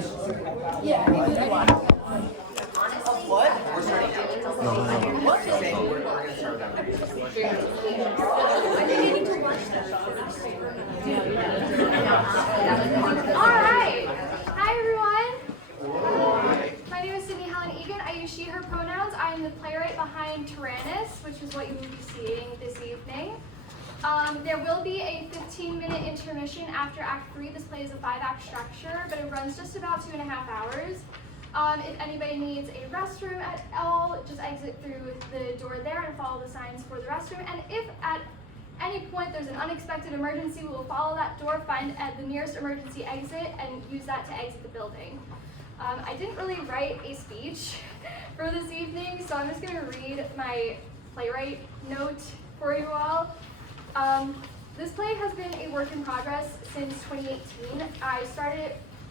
Alright. Hi everyone. My name is Sydney Helen Egan. I use she, her pronouns. I am the playwright behind Terranis, which is what you will be seeing this evening. There will be a 15-minute intermission after Act 3. This play is a 5-act structure, but it runs just about 2.5 hours. If anybody needs a restroom at all, just exit through the door there and follow the signs for the restroom. And if at any point there's an unexpected emergency, we will follow that door, find at the nearest emergency exit, and use that to exit the building. I didn't really write a speech for this evening, so I'm just going to read my playwright note for you all. This play has been a work in progress since 2018.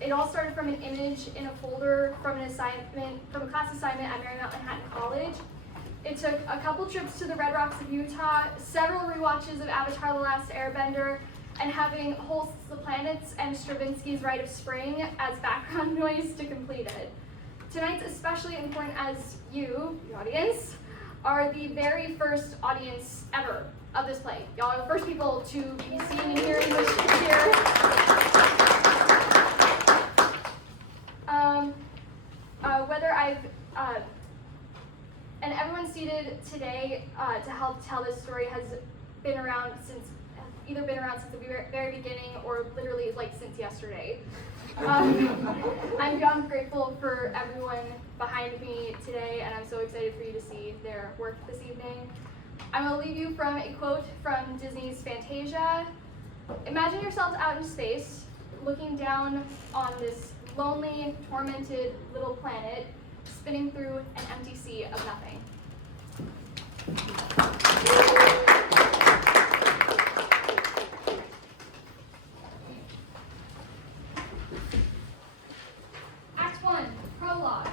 It all started from an image in a folder from a class assignment at Marymount Manhattan College. It took a couple trips to the Red Rocks of Utah, several rewatches of Avatar: The Last Airbender, and having Holst's The Planets and Stravinsky's Rite of Spring as background noise to complete it. Tonight's especially important as you, the audience, are the very first audience ever of this play. Y'all are the first people to be seeing and hearing this here. And everyone seated today to help tell this story has been around since the very beginning, or literally like since yesterday. I'm beyond grateful for everyone behind me today, and I'm so excited for you to see their work this evening. I'm going to leave you from a quote from Disney's Fantasia. Imagine yourselves out in space, looking down on this lonely, tormented little planet, spinning through an empty sea of nothing. Act 1, Prologue.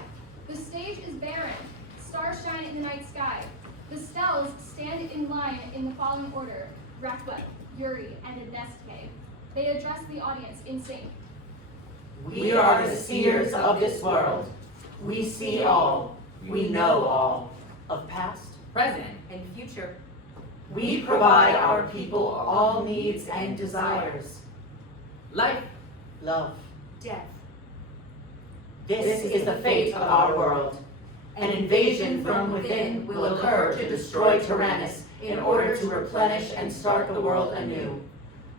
The stage is barren. Stars shine in the night sky. The Stels stand in line in the following order: Rekwep, Urie, and Ibnestke. They address the audience in sync. We are the seers of this world. We see all. We know all. Of past, present, and future. We provide our people all needs and desires. Life, love, death. This is the fate of our world. An invasion from within will occur to destroy Terranis in order to replenish and start the world anew.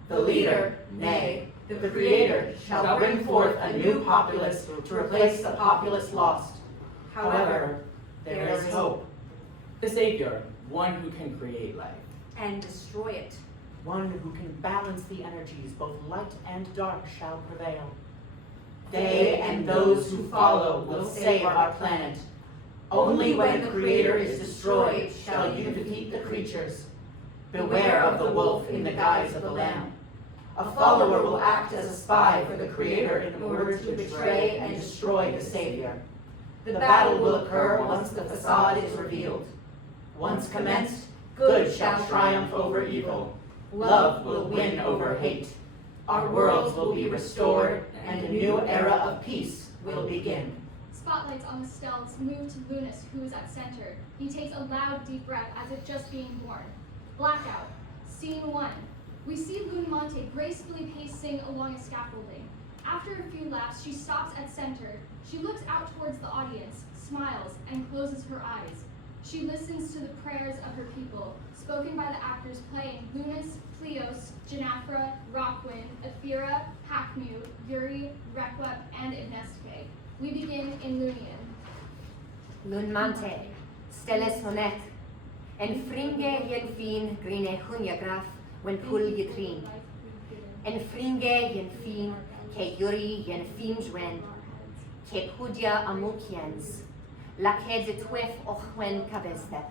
The leader, nay, the creator, shall bring forth a new populace to replace the populace lost. However, there is hope. The Savior, one who can create life. And destroy it. One who can balance the energies, both light and dark, shall prevail. They and those who follow will save our planet. Only when the Creator is destroyed shall you defeat the creatures. Beware of the wolf in the guise of the lamb. A follower will act as a spy for the Creator in order to betray and destroy the Savior. The battle will occur once the facade is revealed. Once commenced, good shall triumph over evil. Love will win over hate. Our worlds will be restored, and a new era of peace will begin. Spotlights on the Stels move to Lunus, who is at center. He takes a loud, deep breath as if just being born. Blackout. Scene 1. We see Lun Mante gracefully pacing along a scaffolding. After a few laps, she stops at center. She looks out towards the audience, smiles, and closes her eyes. She listens to the prayers of her people, spoken by the actors playing Lunus, Pleos, Genafra, Roquin, Ethera, Hakmew, Urie, Rekwep, and Ibnestke. We begin in Lunian. Lun Mante, Steles honet, en fringe yen fin grine hunyagraf, when pull yetrin. En fringe yen fin, ke Urie yen fims ren, ke pudia amukiens, la ke de twef ochwen kabestek.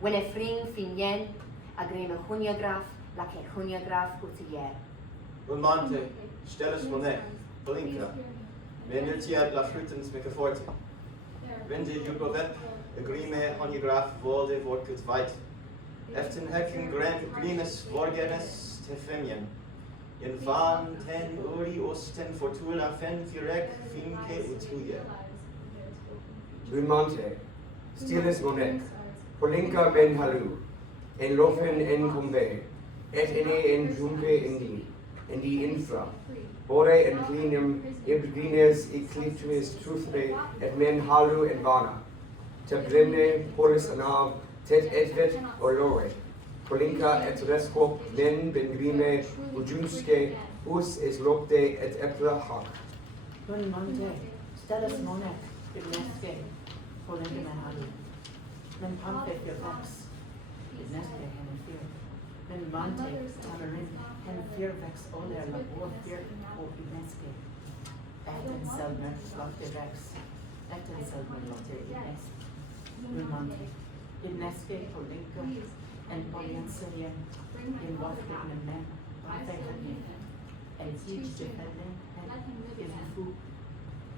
When a fring fin yen, a grine hunyagraf, la ke hunyagraf utier. Lun Mante, Steles honet, blinka. Venutiad la frutens mecaforte. Vende Rekwep, de grime honjagraf volde vorkut weit. Eften hekken grimes vorgenes te femien. Yen van ten Urie osten fortuna fen firek finke utuye. Lun Mante, Stilis Monek, Polinka ben Halu, en Roquin en Combe, et ene en Junke in die infra, Bore en Clinum, Ibnestke ecliptuis truthre, et men Halu en Vana, te Brenne polis anav, tet edvet olore, Polinka et Rekwep men ben grime, Ujunske, us es lopte et Ethera hac. Lun Mante, Stel Ibnestke, Polinka Machado. Men Pampe Firvex, Ibnestke hen Fear. Men Mante, Tamarin, hen Fearvex Oler Labor Fear o Ibnestke. Etten Selmer Slafte Vex, Etten Selmer Lotte Ibnestke. Lun Mante, Ibnestke, Polinka, en Polianselia, in Wolfgang and Men, Hakmew, and each defending and is fu,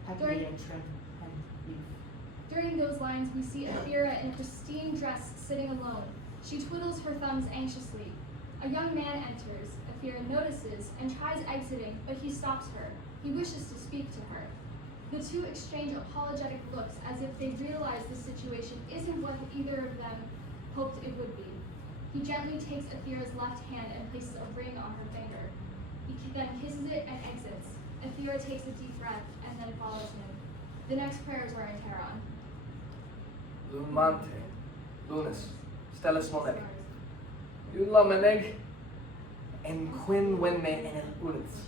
Hakmew and Trim, and youth. During those lines, we see Ethera in a pristine dress sitting alone. She twiddles her thumbs anxiously. A young man enters. Ethera notices and tries exiting, but he stops her. He wishes to speak to her. The two exchange apologetic looks as if they realize the situation isn't what either of them hoped it would be. He gently takes Ethera's left hand and places a ring on her finger. He then kisses it and exits. Ethera takes a deep breath and then follows him. The next prayers are in Terran. Lun Mante, Lunus, Stel Ulla meneg, en quin wen me en units.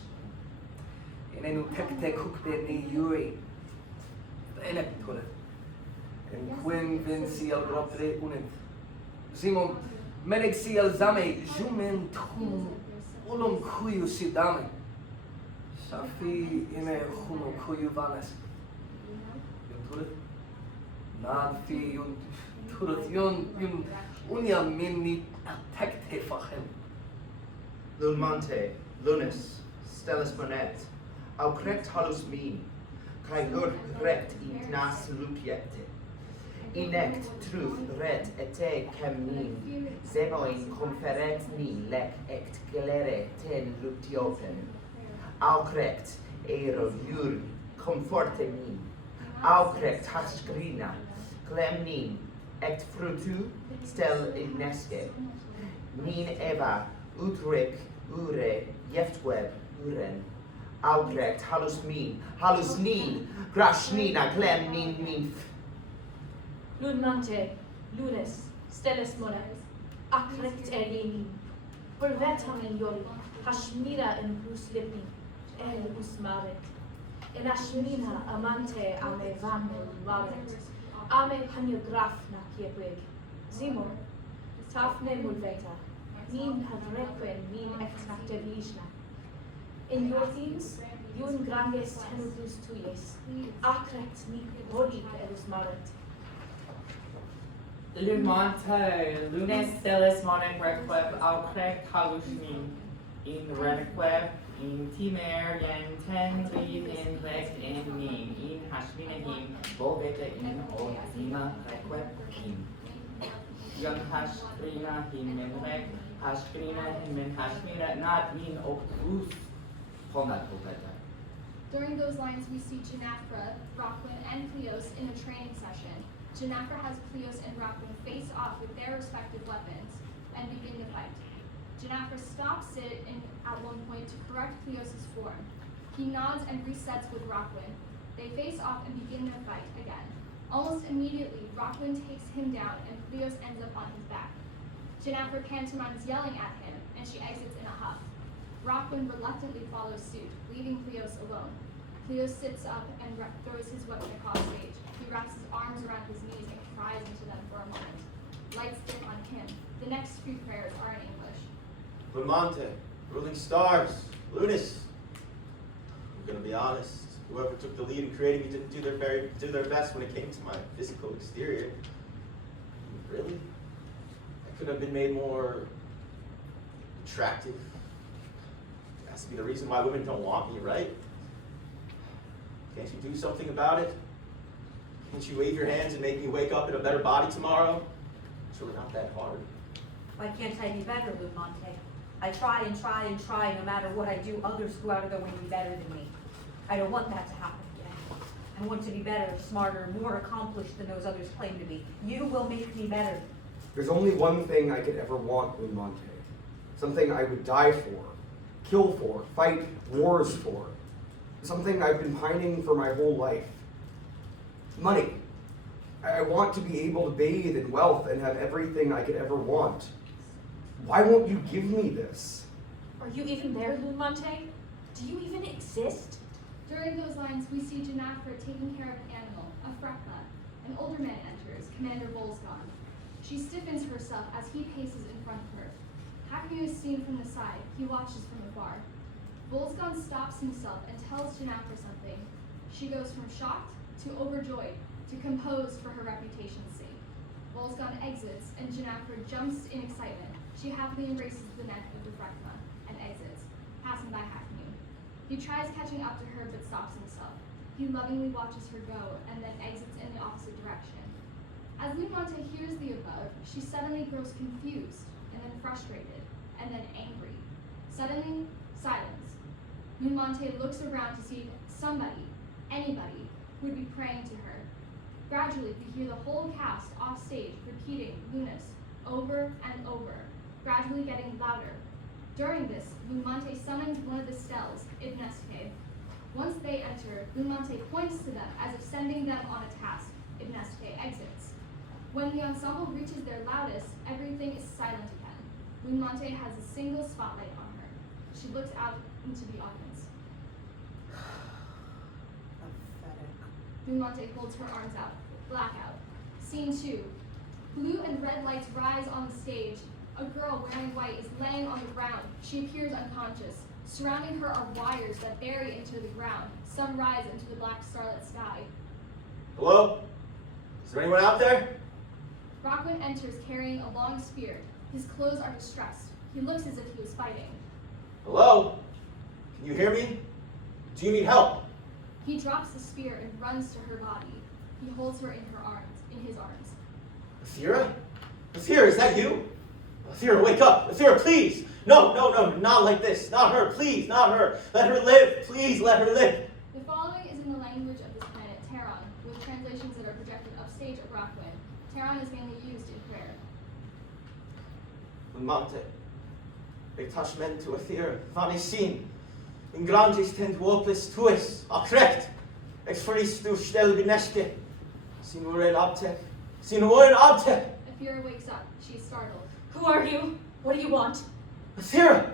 En enu tekte kukbe ni Urie, electuret. En quin vin siel gropre unit. Simon, meneg siel zame, jumen tum, ulum cuiu sidame. Safi ine humo cuiu vanes. Yunturet? Nad fi yunturet yun unia minni atecte fachem. Lun Mante, Lunus, Stel au crect halus min, kai gur rect in nas lupiete. Inect truth red ete min, zemoin conferet ni lec ect gelere ten lutiopen. Au crect ero Urie, comforte min. Au crect hasgrina, clem nin, ect frutu, Stel Ibnestke. Min eva, utrek, ure, Rekwep, uren. Au crect halus min, halus nin, grashnina, clem nin min. Lun Mante, Lunus, Stel acrect erlini, Purvetam en Yori, Hashmira en Bruslipni, el usmaret. En Ashmina amante ame vamel varet, ame paniografna kiepweg. Zimor, tafne mulveta, min had Roquin, min ectnacte vishna. In your themes, yun grandes tenudus tuyes, acrect ni bodig elus maret. Lun Mante, Lunus, Stel Rekwep, au crect halus min, in Rekwep, in timer yen ten reed in rect in nin, in hashminahim, boveta in o Ima Rekwep in. Young hashkrina him in rect, hashkrina him in hashmina, not min opus, ponat boveta. During those lines, we see Genafra, Roquin, and Pleos in a training session. Genafra has Pleos and Roquin face off with their respective weapons and begin to fight. Genafra stops it at one point to correct Pleos' form. He nods and resets with Roquin. They face off and begin their fight again. Almost immediately, Roquin takes him down and Pleos ends up on his back. Genafra pantomimes yelling at him, and she exits in a huff. Roquin reluctantly follows suit, leaving Pleos alone. Pleos sits up and throws his weapon across stage. He wraps his arms around his knees and cries into them for a moment. Lights dim on him. The next few prayers are in English. Lun Mante, ruling stars, Lunus. I'm gonna be honest. Whoever took the lead in creating me didn't do their best when it came to my physical exterior. Really? I could have been made more attractive. It has to be the reason why women don't want me, right? Can't you do something about it? Can't you wave your hands and make me wake up in a better body tomorrow? It's really not that hard. Why can't I be better, Lun Mante? I try and try and try, no matter what I do, others go out of their way to be better than me. I don't want that to happen again. I want to be better, smarter, more accomplished than those others claim to be. You will make me better. There's only one thing I could ever want, Lun Mante. Something I would die for, kill for, fight wars for. Something I've been pining for my whole life. Money. I want to be able to bathe in wealth and have everything I could ever want. Why won't you give me this? Are you even there, Lun Mante? Do you even exist? During those lines, we see Genafra taking care of an animal, a Frekma. An older man enters, Commander Volsgon. She stiffens herself as he paces in front of her. Hakmew is seen from the side. He watches from afar. Volsgon stops himself and tells Genafra something. She goes from shocked to overjoyed to composed for her reputation's sake. Volsgon exits, and Genafra jumps in excitement. She happily embraces the neck of the Frekma and exits, passing by Hakmew. He tries catching up to her but stops himself. He lovingly watches her go and then exits in the opposite direction. As Lun Mante hears the above, she suddenly grows confused and then frustrated and then angry. Suddenly, silence. Lun Mante looks around to see somebody, anybody, who would be praying to her. Gradually, we hear the whole cast off stage repeating Lunus over and over, gradually getting louder. During this, Lun Mante summons one of the Stels, Ibnestke. Once they enter, Lun Mante points to them as if sending them on a task. Ibnestke exits. When the ensemble reaches their loudest, everything is silent again. Lun Mante has a single spotlight on her. She looks out into the audience. Pathetic. Lun Mante holds her arms out. Blackout. Scene 2. Blue and red lights rise on the stage. A girl wearing white is laying on the ground. She appears unconscious. Surrounding her are wires that bury into the ground. Some rise into the black starlit sky. Hello? Is there anyone out there? Roquin enters carrying a long spear. His clothes are distressed. He looks as if he was fighting. Hello? Can you hear me? Do you need help? He drops the spear and runs to her body. He holds her in his arms. Ethera? Ethera, is that you? Ethera, wake up! Ethera, please! No, not like this. Not her, please, not her. Let her live, please, let her live. The following is in the language of this planet, Terran, with translations that are projected upstage of Roquin. Terran is mainly used in prayer. Lun Mante, betachmento Ethera, vanesin, in grandis tent voplis tuis, acrect, ex fristu Stel Ibnestke, sin Urie abtec, sin Urie abtec. Ethera wakes up. She is startled. Who are you? What do you want? Ethera,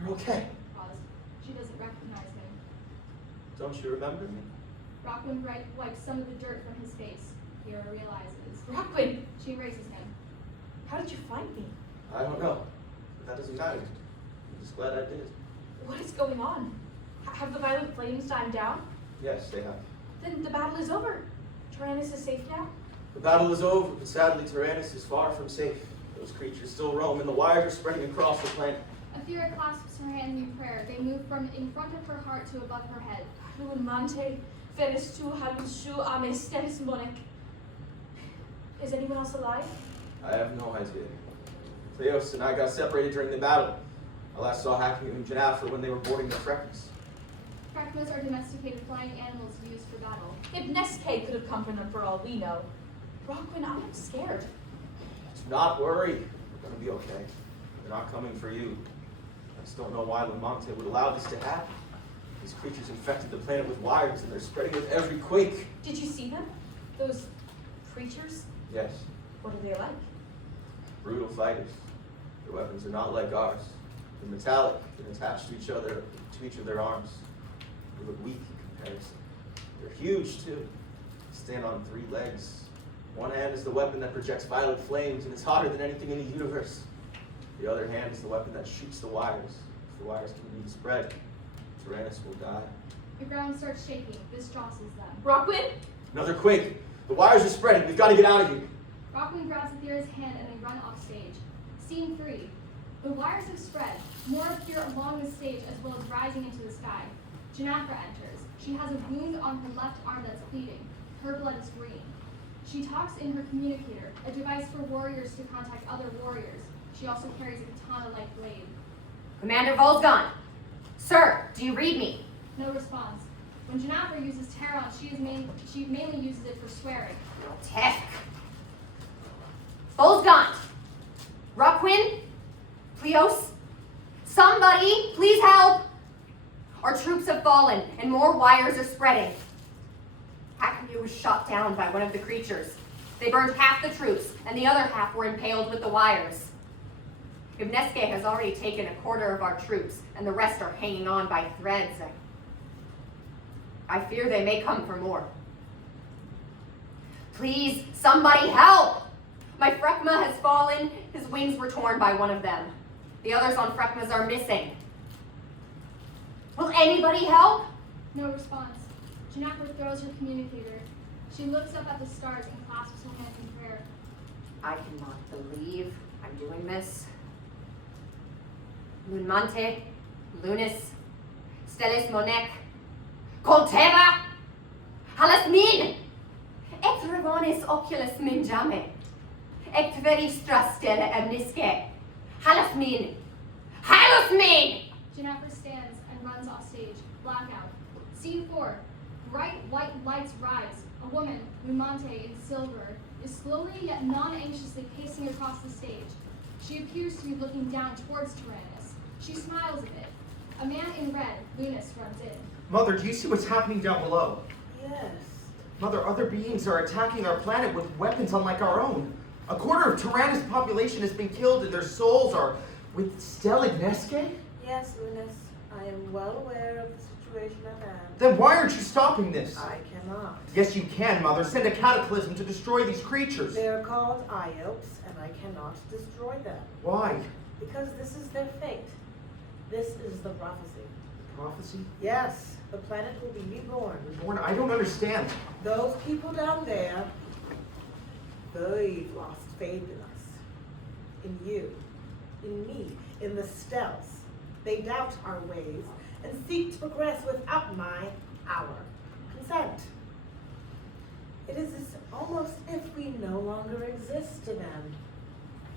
you're okay. Pause. She doesn't recognize him. Don't you remember me? Roquin wipes some of the dirt from his face. Ethera realizes. Roquin, She embraces him. how did you find me? I don't know, but that doesn't matter. I'm just glad I did. What is going on? Have the violent flames died down? Yes, they have. Then the battle is over. Terranis is safe now? The battle is over, but sadly Terranis is far from safe. Those creatures still roam, and the wires are spreading across the planet. Ethera clasps her hands in prayer. They move from in front of her heart to above her head. Lun Mante, ferestu halushu amesteris monek. Is anyone else alive? I have no idea. Pleos and I got separated during the battle. I last saw Hakmew and Genafra when they were boarding the Terranis. Frekmas are domesticated flying animals used for battle. Ibnestke could have come from them for all we know. Roquin, I am scared. Do not worry. We're going to be okay. They're not coming for you. I just don't know why Lun Mante would allow this to happen. These creatures infected the planet with wires, and they're spreading with every quake. Did you see them? Those creatures? Yes, What are they like? brutal fighters. Their weapons are not like ours. They're metallic and attached to each of their arms. They look weak in comparison. They're huge too. They stand on 3 legs. One hand is the weapon that projects violet flames and is hotter than anything in the universe. The other hand is the weapon that shoots the wires. If the wires can be spread, Terranis will die. The ground starts shaking. This jostles them. Roquin? Another quake. The wires are spreading. We've got to get out of here. Roquin grabs Ethera's hand and they run off stage. Scene 3. The wires have spread. More appear along the stage as well as rising into the sky. Genafra enters. She has a wound on her left arm that's bleeding. Her blood is green. She talks in her communicator, a device for warriors to contact other warriors. She also carries a katana-like blade. Commander Volsgon. Sir, do you read me? No response. When Genafra uses Terran, she mainly uses it for swearing. Tech. Volsgon. Roquin. Pleos. Somebody, please help. Our troops have fallen, and more wires are spreading. Hakmew was shot down by one of the creatures. They burned half the troops, and the other half were impaled with the wires. Ibnestke has already taken a quarter of our troops, and the rest are hanging on by threads. I fear they may come for more. Please, somebody help! My Frekma has fallen. His wings were torn by one of them. The others on Frekmas are missing. Will anybody help? No response. Genafra throws her communicator. She looks up at the stars and clasps her hands in prayer. I cannot believe I'm doing this. Lun Mante, Lunus, Stelis Monek, Colteva, Halas min, et revonis oculus minjame, et veristra stella Ibnestke, Halas min, Halas min! Genafra stands and runs off stage. Blackout. Scene 4. Bright white lights rise. A woman, Lun Mante in silver, is slowly yet non-anxiously pacing across the stage. She appears to be looking down towards Terranis. She smiles a bit. A man in red, Lunus, runs in. Mother, do you see what's happening down below? Yes. Mother, other beings are attacking our planet with weapons unlike our own. A quarter of Terranis' population has been killed and their souls are with Stel Ibnestke? Yes, Lunus. I am well aware of the situation at hand. Then why aren't you stopping this? I cannot. Yes, you can, Mother. Send a cataclysm to destroy these creatures. They are called Iopes, and I cannot destroy them. Why? Because this is their fate. This is the prophecy. Prophecy? Yes, the planet will be reborn. Reborn? I don't understand. Those people down there, they've lost faith in us. In you. In me. In the Stels. They doubt our ways and seek to progress without our consent. It is almost if we no longer exist to them.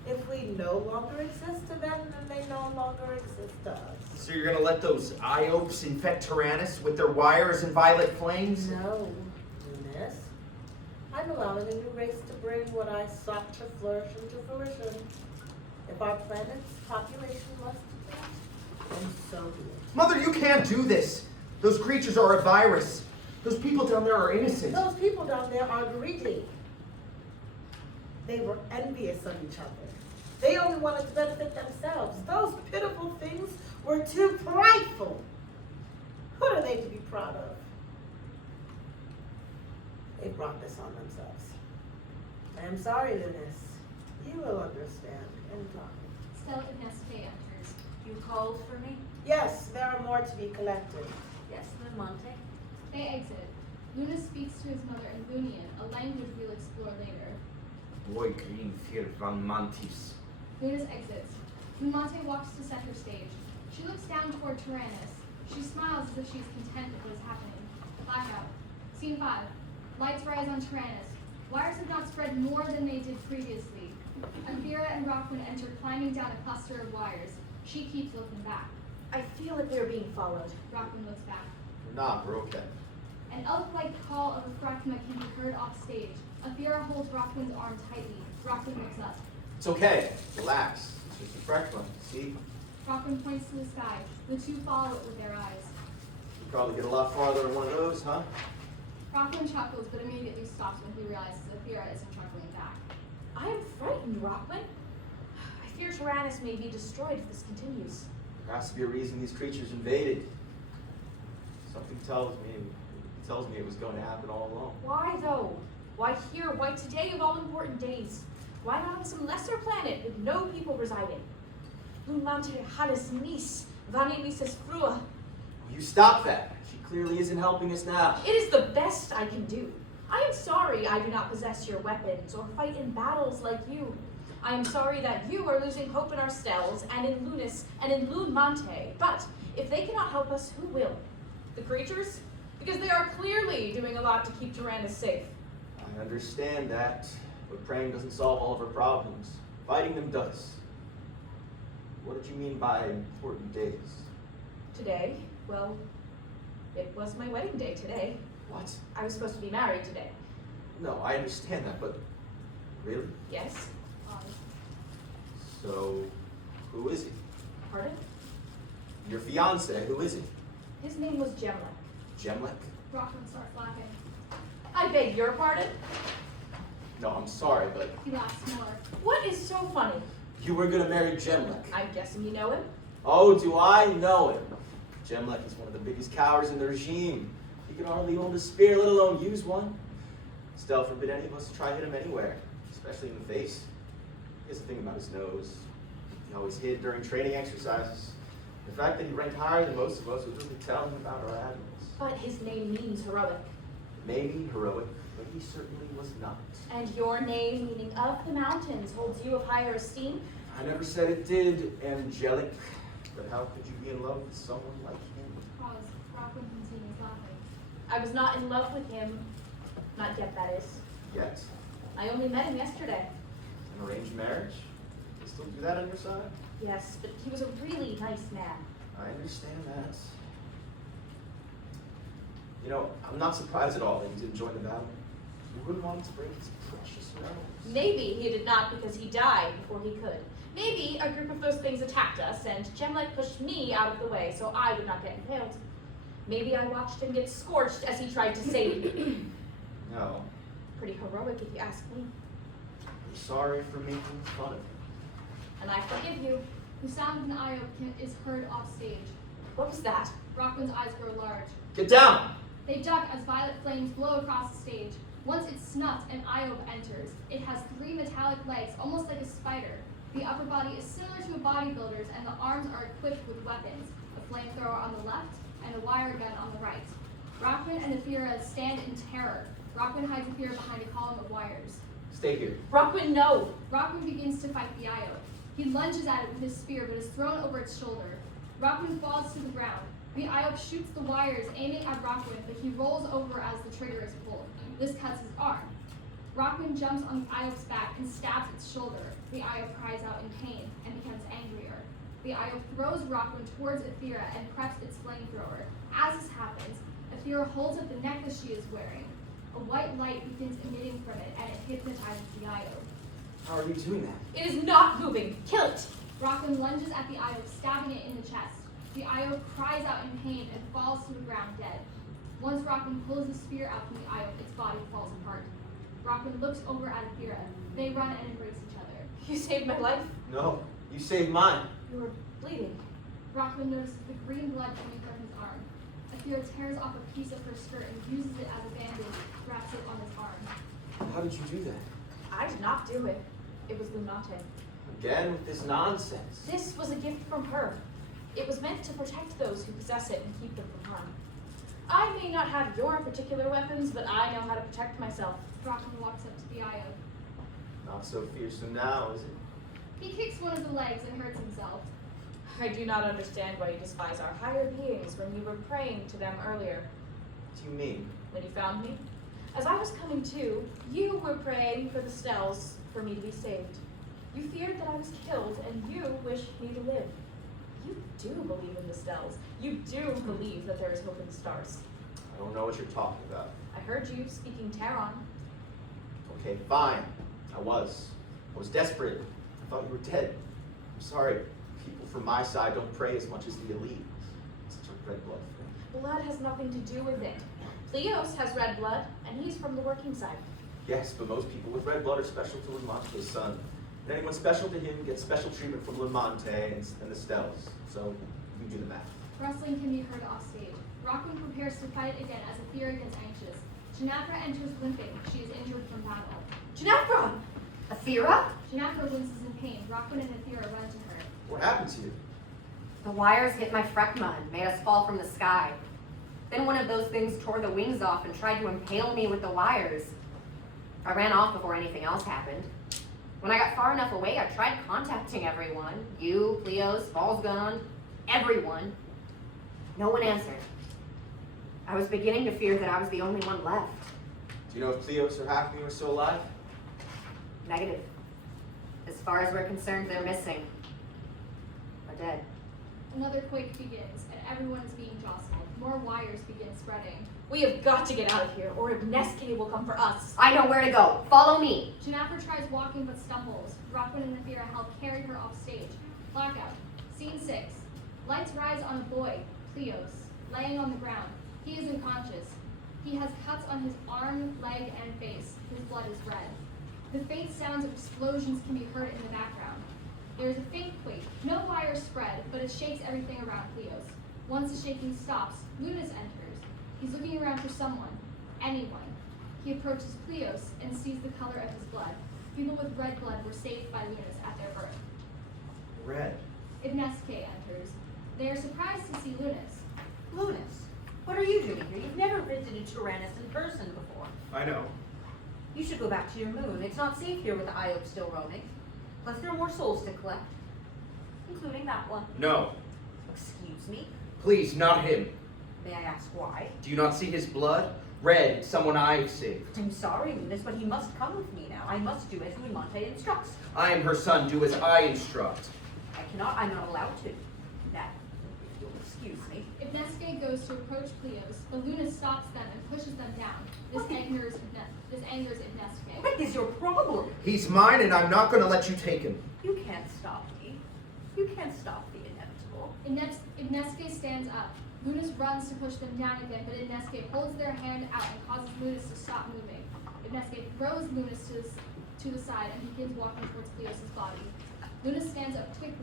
If we no longer exist to them, then they no longer exist to us. So you're gonna let those Iopes infect Terranis with their wires and violet flames? No, Lunus. I'm allowing a new race to bring what I sought to flourish into fruition. If our planet's population must be, then so be it. Mother, you can't do this. Those creatures are a virus. Those people down there are innocent. Those people down there are greedy. They were envious of each other. They only wanted to benefit themselves. Those pitiful things were too prideful. What are they to be proud of? They brought this on themselves. I am sorry, Lunus. You will understand in time. Stel Ibnestke enters. You called for me? Yes, there are more to be collected. Yes, Lun Mante. They exit. Lunus speaks to his mother in Lunian, a language we'll explore later. Roquin fir van mantis. Lunus exits. Lun Mante walks to center stage. She looks down toward Terranis. She smiles as if she's content with what is happening. Blackout. Scene 5. Lights rise on Terranis. Wires have not spread more than they did previously. Ethera and Roquin enter climbing down a cluster of wires. She keeps looking back. I feel like they're being followed. Roquin looks back. We're not, we're okay. An elf-like call of a Frekma can be heard off stage. Ethera holds Roquin's arm tightly. Roquin looks up. It's okay. Relax. It's just a fresh one. See? Roquin points to the sky. The two follow it with their eyes. You probably get a lot farther in one of those, huh? Roquin chuckles, but immediately stops when he realizes Ethera isn't chuckling back. I am frightened, Roquin. I fear Terranis may be destroyed if this continues. There has to be a reason these creatures invaded. Something tells me it was going to happen all along. Why though? Why here? Why today of all important days? Why not on some lesser planet with no people residing? Lun Mante halis nis, vani misas frua. Will you stop that? She clearly isn't helping us now. It is the best I can do. I am sorry I do not possess your weapons or fight in battles like you. I am sorry that you are losing hope in our Stels and in Lunus and in Lun Mante. But if they cannot help us, who will? The creatures? Because they are clearly doing a lot to keep Terranis safe. I understand that, but praying doesn't solve all of our problems. Fighting them does. What did you mean by important days? Today, well, it was my wedding day today. What? I was supposed to be married today. No, I understand that, but really? Yes? So, who is he? Pardon? Your fiance, who is he? His name was Gemlik. Gemlik? Roquin starts laughing. I beg your pardon? No, I'm sorry, but He laughs more. What is so funny? you were gonna marry Gemlik. I'm guessing you know him? Oh, do I know him? Gemlik is one of the biggest cowards in the regime. He can hardly hold a spear, let alone use one. Stel forbid any of us to try hit him anywhere, especially in the face. Here's the thing about his nose. He always hid during training exercises. The fact that he ranked higher than most of us would really tell him about our admirals. But his name means heroic. Maybe heroic, but he certainly was not. And your name, meaning of the mountains, holds you of higher esteem? I never said it did, angelic. But how could you be in love with someone like him? Pause. Roquin continues laughing. I was not in love with him. Not yet, that is. Yet. I only met him yesterday. An arranged marriage? You still do that on your side? Yes, but he was a really nice man. I understand that. You know, I'm not surprised at all that he didn't join the battle. He wouldn't want him to break his precious nose. Maybe he did not because he died before he could. Maybe a group of those things attacked us and Gemlik pushed me out of the way so I would not get impaled. Maybe I watched him get scorched as he tried to save me. No. Pretty heroic if you ask me. I'm sorry for making fun of him. And I forgive you. The sound of an Iope is heard off stage. What was that? Roquin's eyes grow large. Get down! They duck as violet flames blow across the stage. Once it's snuffed, an Iope enters. It has 3 metallic legs, almost like a spider. The upper body is similar to a bodybuilder's, and the arms are equipped with weapons, a flamethrower on the left and a wire gun on the right. Roquin and Ethera stand in terror. Roquin hides Ethera behind a column of wires. Stay here. Roquin, no! Roquin begins to fight the Iope. He lunges at it with his spear, but is thrown over its shoulder. Roquin falls to the ground. The Iope shoots the wires, aiming at Roquin, but he rolls over as the trigger is pulled. This cuts his arm. Roquin jumps on the Iope's back and stabs its shoulder. The Iope cries out in pain and becomes angrier. The Iope throws Roquin towards Ethera and preps its flamethrower. As this happens, Ethera holds up the necklace she is wearing. A white light begins emitting from it, and it hypnotizes the Iope. How are you doing that? It is not moving. Kill it! Roquin lunges at the Iope, stabbing it in the chest. The Iope cries out in pain and falls to the ground dead. Once Roquin pulls the spear out from the Iope, its body falls apart. Roquin looks over at Ethera. They run and embrace each other. You saved my life. No, you saved mine. You were bleeding. Roquin notices the green blood coming from his arm. Ethera tears off a piece of her skirt and uses it as a bandage, wraps it on his arm. How did you do that? I did not do it. It was Lun Mante. Again with this nonsense. This was a gift from her. It was meant to protect those who possess it and keep them from harm. I may not have your particular weapons, but I know how to protect myself. Roquin walks up to the Iope. Not so fearsome now, is it? He kicks one of the legs and hurts himself. I do not understand why you despise our higher beings when you were praying to them earlier. What do you mean? When you found me, as I was coming to, you were praying for the Stels for me to be saved. You feared that I was killed, and you wished me to live. You do believe in the Stels. You do believe that there is hope in the stars. I don't know what you're talking about. I heard you speaking Terran. Okay, fine. I was desperate. I thought you were dead. I'm sorry. People from my side don't pray as much as the elite. It's such a red blood thing. Blood has nothing to do with it. Pleos has red blood, and he's from the working side. Yes, but most people with red blood are special to Lun Mante's son. And anyone special to him gets special treatment from Lun Mante and the Stels. So you do the math. Rustling can be heard off stage. Roquin prepares to fight again as Ethera gets anxious. Genafra enters limping. She is injured from battle. Genafra! Ethera? Genafra winces in pain. Roquin and Ethera run to her. What happened to you? The wires hit my Phrekma and made us fall from the sky. Then one of those things tore the wings off and tried to impale me with the wires. I ran off before anything else happened. When I got far enough away, I tried contacting everyone. You, Pleos, Ball's gone, everyone. No one answered. I was beginning to fear that I was the only one left. Do you know if Pleos or Hakmew are still alive? Negative. As far as we're concerned, they're missing. are dead. Another quake begins, and everyone is being jostled. More wires begin spreading. We have got to get out of here, or Ibnestke will come for us. I know where to go. Follow me. Genafra tries walking but stumbles. Roquin and Ethera help carry her off stage. Blackout. Scene 6. Lights rise on a boy, Pleos, laying on the ground. He is unconscious. He has cuts on his arm, leg, and face. His blood is red. The faint sounds of explosions can be heard in the background. There is a faint quake. No wires spread, but it shakes everything around Pleos. Once the shaking stops, Lunus enters. He's looking around for someone, anyone. He approaches Pleos and sees the color of his blood. People with red blood were saved by Lunus at their birth. Red. Ibnestke enters. They are surprised to see Lunus. Lunus, what are you doing here? You've never visited Terranis in person before. I know. You should go back to your moon. It's not safe here with the Iope still roaming. Plus there are more souls to collect, including that one. No. Excuse me? Please, not him. May I ask why? Do you not see his blood? Red, someone I've saved. I'm sorry, Lunus, but he must come with me now. I must do as Lun Mante instructs. I am her son. Do as I instruct. I cannot, I'm not allowed to. Now, if you'll excuse me. Ibnestke goes to approach Pleos, but Lunus stops them and pushes them down. This angers Ibnestke. What is your problem? He's mine, and I'm not going to let you take him. You can't stop me. You can't stop the inevitable. Ibnestke stands up. Lunus runs to push them down again, but Ibnestke holds their hand out and causes Lunus to stop moving. Ibnestke throws Lunus to the side and begins walking towards Pleos' body. Lunus stands up and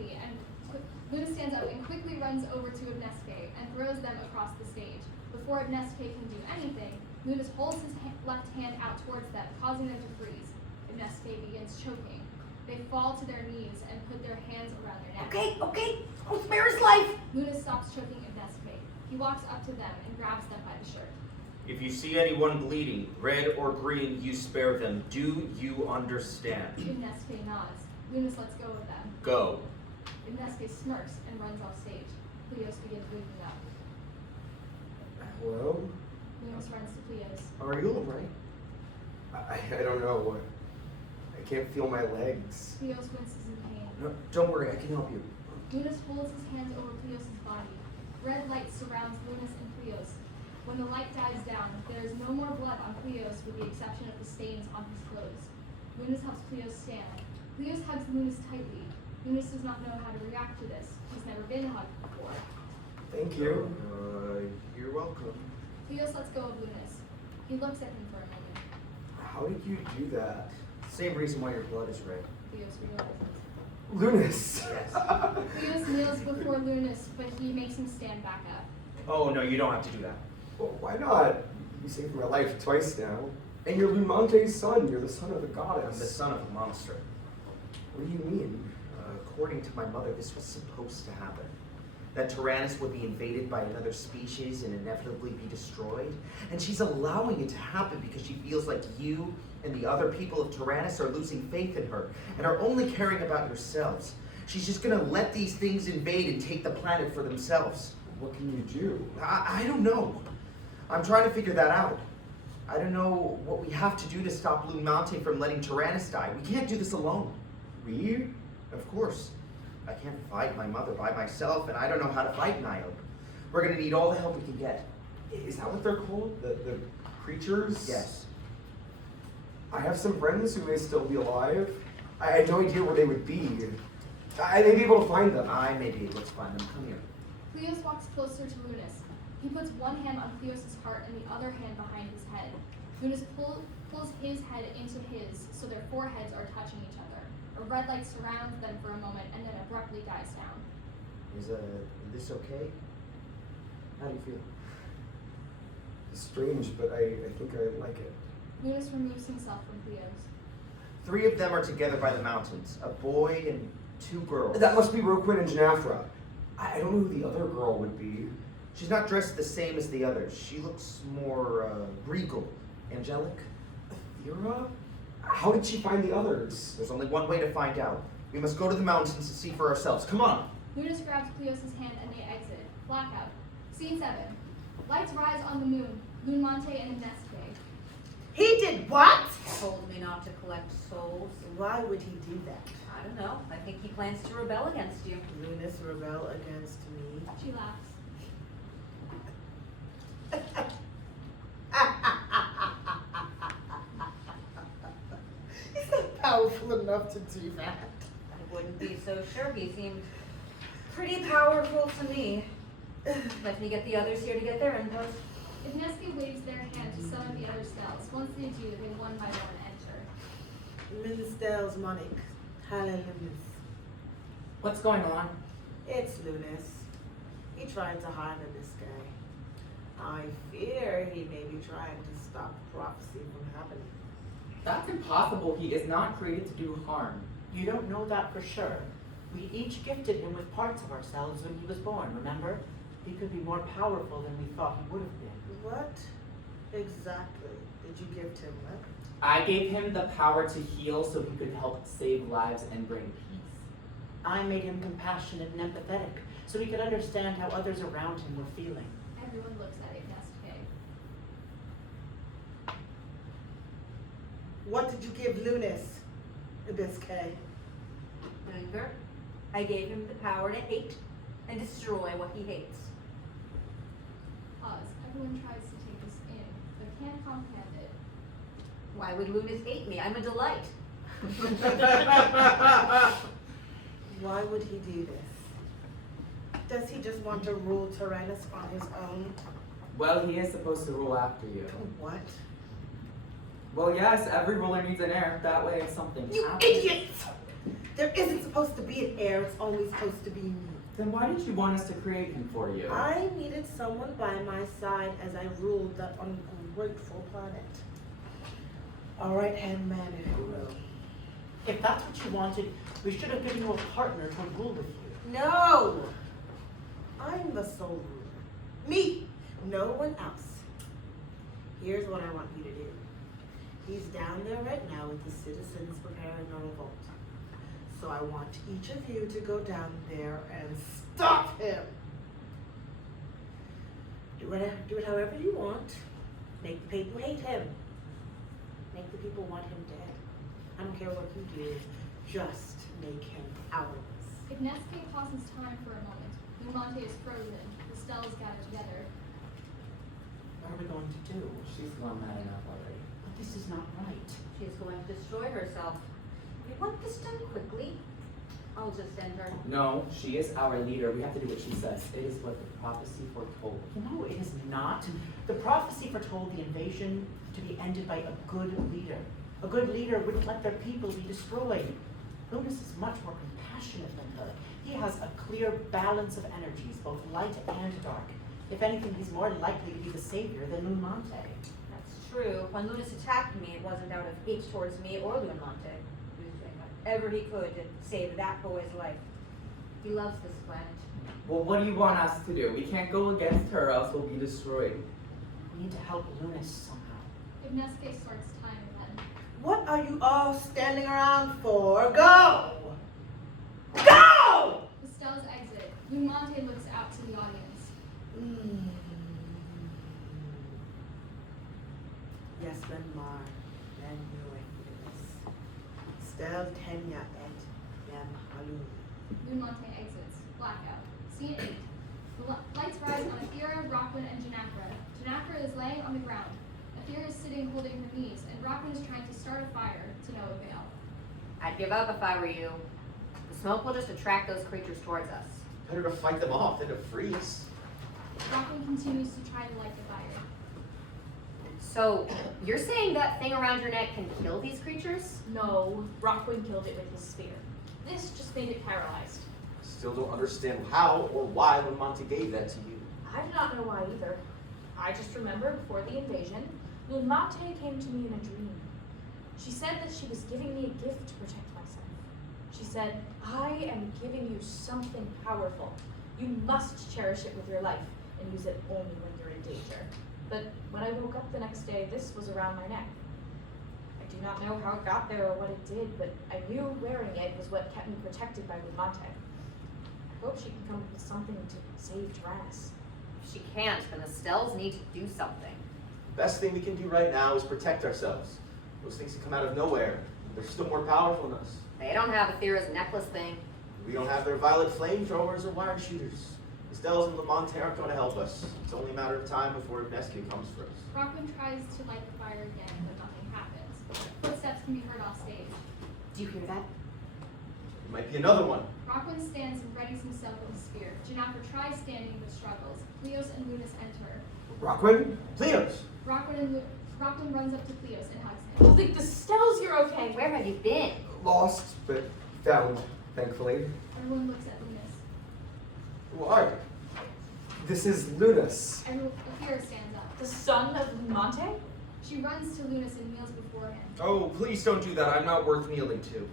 quickly runs over to Ibnestke and throws them across the stage. Before Ibnestke can do anything, Lunus holds his left hand out towards them, causing them to freeze. Ibnestke begins choking. They fall to their knees and put their hands around their neck. Okay, I'll spare his life. Lunus stops choking Ibnestke. He walks up to them and grabs them by the shirt. If you see anyone bleeding, red or green, you spare them. Do you understand? Ibnestke nods. Lunus lets go of them. Go. Ibnestke smirks and runs off stage. Pleos begins waking up. Hello? Lunus runs to Pleos. Are you alright? I don't know. I can't feel my legs. Pleos winces in pain. No, don't worry, I can help you. Lunus holds his hands over Pleos' body. Red light surrounds Lunus and Pleos. When the light dies down, there is no more blood on Pleos with the exception of the stains on his clothes. Lunus helps Pleos stand. Pleos hugs Lunus tightly. Lunus does not know how to react to this. He's never been hugged before. Thank you. You're welcome. Pleos lets go of Lunus. He looks at him for a moment. How did you do that? Same reason why your blood is red. Pleos realizes. Lunus! Yes. Pleos kneels before Lunus, but he makes him stand back up. Oh, no, you don't have to do that. Well, why not? You saved my life twice now. And you're Lun Mante's son. You're the son of the goddess. I'm the son of a monster. What do you mean? According to my mother, this was supposed to happen. That Terranis would be invaded by another species and inevitably be destroyed. And she's allowing it to happen because she feels like you and the other people of Terranis are losing faith in her and are only caring about yourselves. She's just gonna let these things invade and take the planet for themselves. What can you do? I don't know. I'm trying to figure that out. I don't know what we have to do to stop Lun Mante from letting Terranis die. We can't do this alone. We? Of course. I can't fight my mother by myself, and I don't know how to fight in Iope. We're gonna need all the help we can get. Is that what they're called? The creatures? Yes. I have some friends who may still be alive. I had no idea where they would be. I may be able to find them. I may be able to find them. Come here. Pleos walks closer to Lunus. He puts one hand on Pleos' heart and the other hand behind his head. Lunus pulls his head into his so their foreheads are touching each other. A red light surrounds them for a moment and then abruptly dies down. Is this okay? How do you feel? It's strange, but I think I like it. Lunus removes himself from Pleos. 3 of them are together by the mountains. A boy and 2 girls. That must be Roquin and Genafra. I don't know who the other girl would be. She's not dressed the same as the others. She looks more regal, angelic. Ethera? How did she find the others? There's only one way to find out. We must go to the mountains to see for ourselves. Come on. Lunus grabs Pleos' hand and they exit. Blackout. Scene 7. Lights rise on the moon. Lun Mante and Ibnestke. He did what? Told me not to collect souls. Why would he do that? I don't know. I think he plans to rebel against you. Lunus rebel against me. She laughs. He's not powerful enough to do that. I wouldn't be so sure. He seemed pretty powerful to me. Let me get the others here to get their input. Ibnestke waves their hand to some of the other Stels. Once they do, they one by one enter. Minstell's Monic. Hallelujah. What's going on? It's Lunus. He tried to harm Ibnestke. I fear he may be trying to stop prophecy from happening. That's impossible. He is not created to do harm. You don't know that for sure. We each gifted him with parts of ourselves when he was born, remember? He could be more powerful than we thought he would have been. What exactly did you gift him with? I gave him the power to heal so he could help save lives and bring peace. I made him compassionate and empathetic so he could understand how others around him were feeling. Everyone looks at Ibnestke. What did you give Lunus, Ibnestke? Anger. I gave him the power to hate and destroy what he hates. Pause. Everyone tries to take this in, but can't comprehend it. Why would Lunus hate me? I'm a delight. Why would he do this? Does he just want to rule Terranis on his own? Well, he is supposed to rule after you. What? Well, yes, every ruler needs an heir. That way, if something You happens... idiots! There isn't supposed to be an heir, it's only supposed to be me. Then why did you want us to create him for you? I needed someone by my side as I ruled that ungrateful planet. A right-hand man, if you will. If that's what you wanted, we should have given you a partner to rule with you. No! I'm the sole ruler. Me! No one else. Here's what I want you to do. He's down there right now with the citizens preparing a revolt. So I want each of you to go down there and stop him. Do it however you want. Make the people hate him. Make the people want him dead. I don't care what you do. Just make him powerless. Ibnestke pauses time for a moment. Lun Mante is frozen. The Stels gather together. What are we going to do? She's gone mad enough already. But this is not right. She's going to destroy herself. We want this done quickly. I'll just end her. No, she is our leader. We have to do what she says. It is what the prophecy foretold. No, it is not. The prophecy foretold the invasion to be ended by a good leader. A good leader wouldn't let their people be destroyed. Lunus is much more compassionate than her. He has a clear balance of energies, both light and dark. If anything, he's more likely to be the savior than Lun Mante. That's true. When Lunus attacked me, it wasn't out of hate towards me or Lun Mante. He was doing whatever he could to save that boy's life. He loves this planet. Well, what do you want us to do? We can't go against her, else we'll be destroyed. We need to help Lunus somehow. Ibnestke starts time again. What are you all standing around for? Go! Go! The Stels exit. Lun Mante looks out to the audience. Yes, Ben Mar, Ben Nuenis. Stel Tenya et Yem Halu. Lun Mante exits. Blackout. Scene 8. The lights rise on Ethera, Roquin, and Genafra. Genafra is laying on the ground. Ethera is sitting holding her knees, and Roquin is trying to start a fire to no avail. I'd give up if I were you. The smoke will just attract those creatures towards us. Better to fight them off than to freeze. Roquin continues to try to light the fire. So, you're saying that thing around your neck can kill these creatures? No, Roquin killed it with his spear. This just made it paralyzed. I still don't understand how or why Lun Mante gave that to you. I do not know why either. I just remember before the invasion, Lun Mante came to me in a dream. She said that she was giving me a gift to protect myself. She said, I am giving you something powerful. You must cherish it with your life and use it only when you're in danger. But when I woke up the next day, this was around my neck. I do not know how it got there or what it did, but I knew wearing it was what kept me protected by Lun Mante. I hope she can come up with something to save Terranis. If she can't, then the Stels need to do something. The best thing we can do right now is protect ourselves. Those things can come out of nowhere. They're still more powerful than us. They don't have Ethera's necklace thing. We don't have their violet flamethrowers or wire shooters. The Stels and Lun Mante aren't going to help us. It's only a matter of time before Ibnestke comes for us. Roquin tries to light the fire again, but nothing happens. Footsteps can be heard off stage. Do you hear that? It might be another one. Roquin stands and readies himself with a spear. Genafra tries standing but struggles. Pleos and Lunus enter. Roquin? Pleos! Roquin runs up to Pleos and hugs I him. think the Stels you're okay. Where have you been? Lost, but found, thankfully. Everyone looks at Lunus. Who are you? This is Lunus. Ethera stands up. The son of Lun Mante? She runs to Lunus and kneels before him. Oh, please don't do that. I'm not worth kneeling to.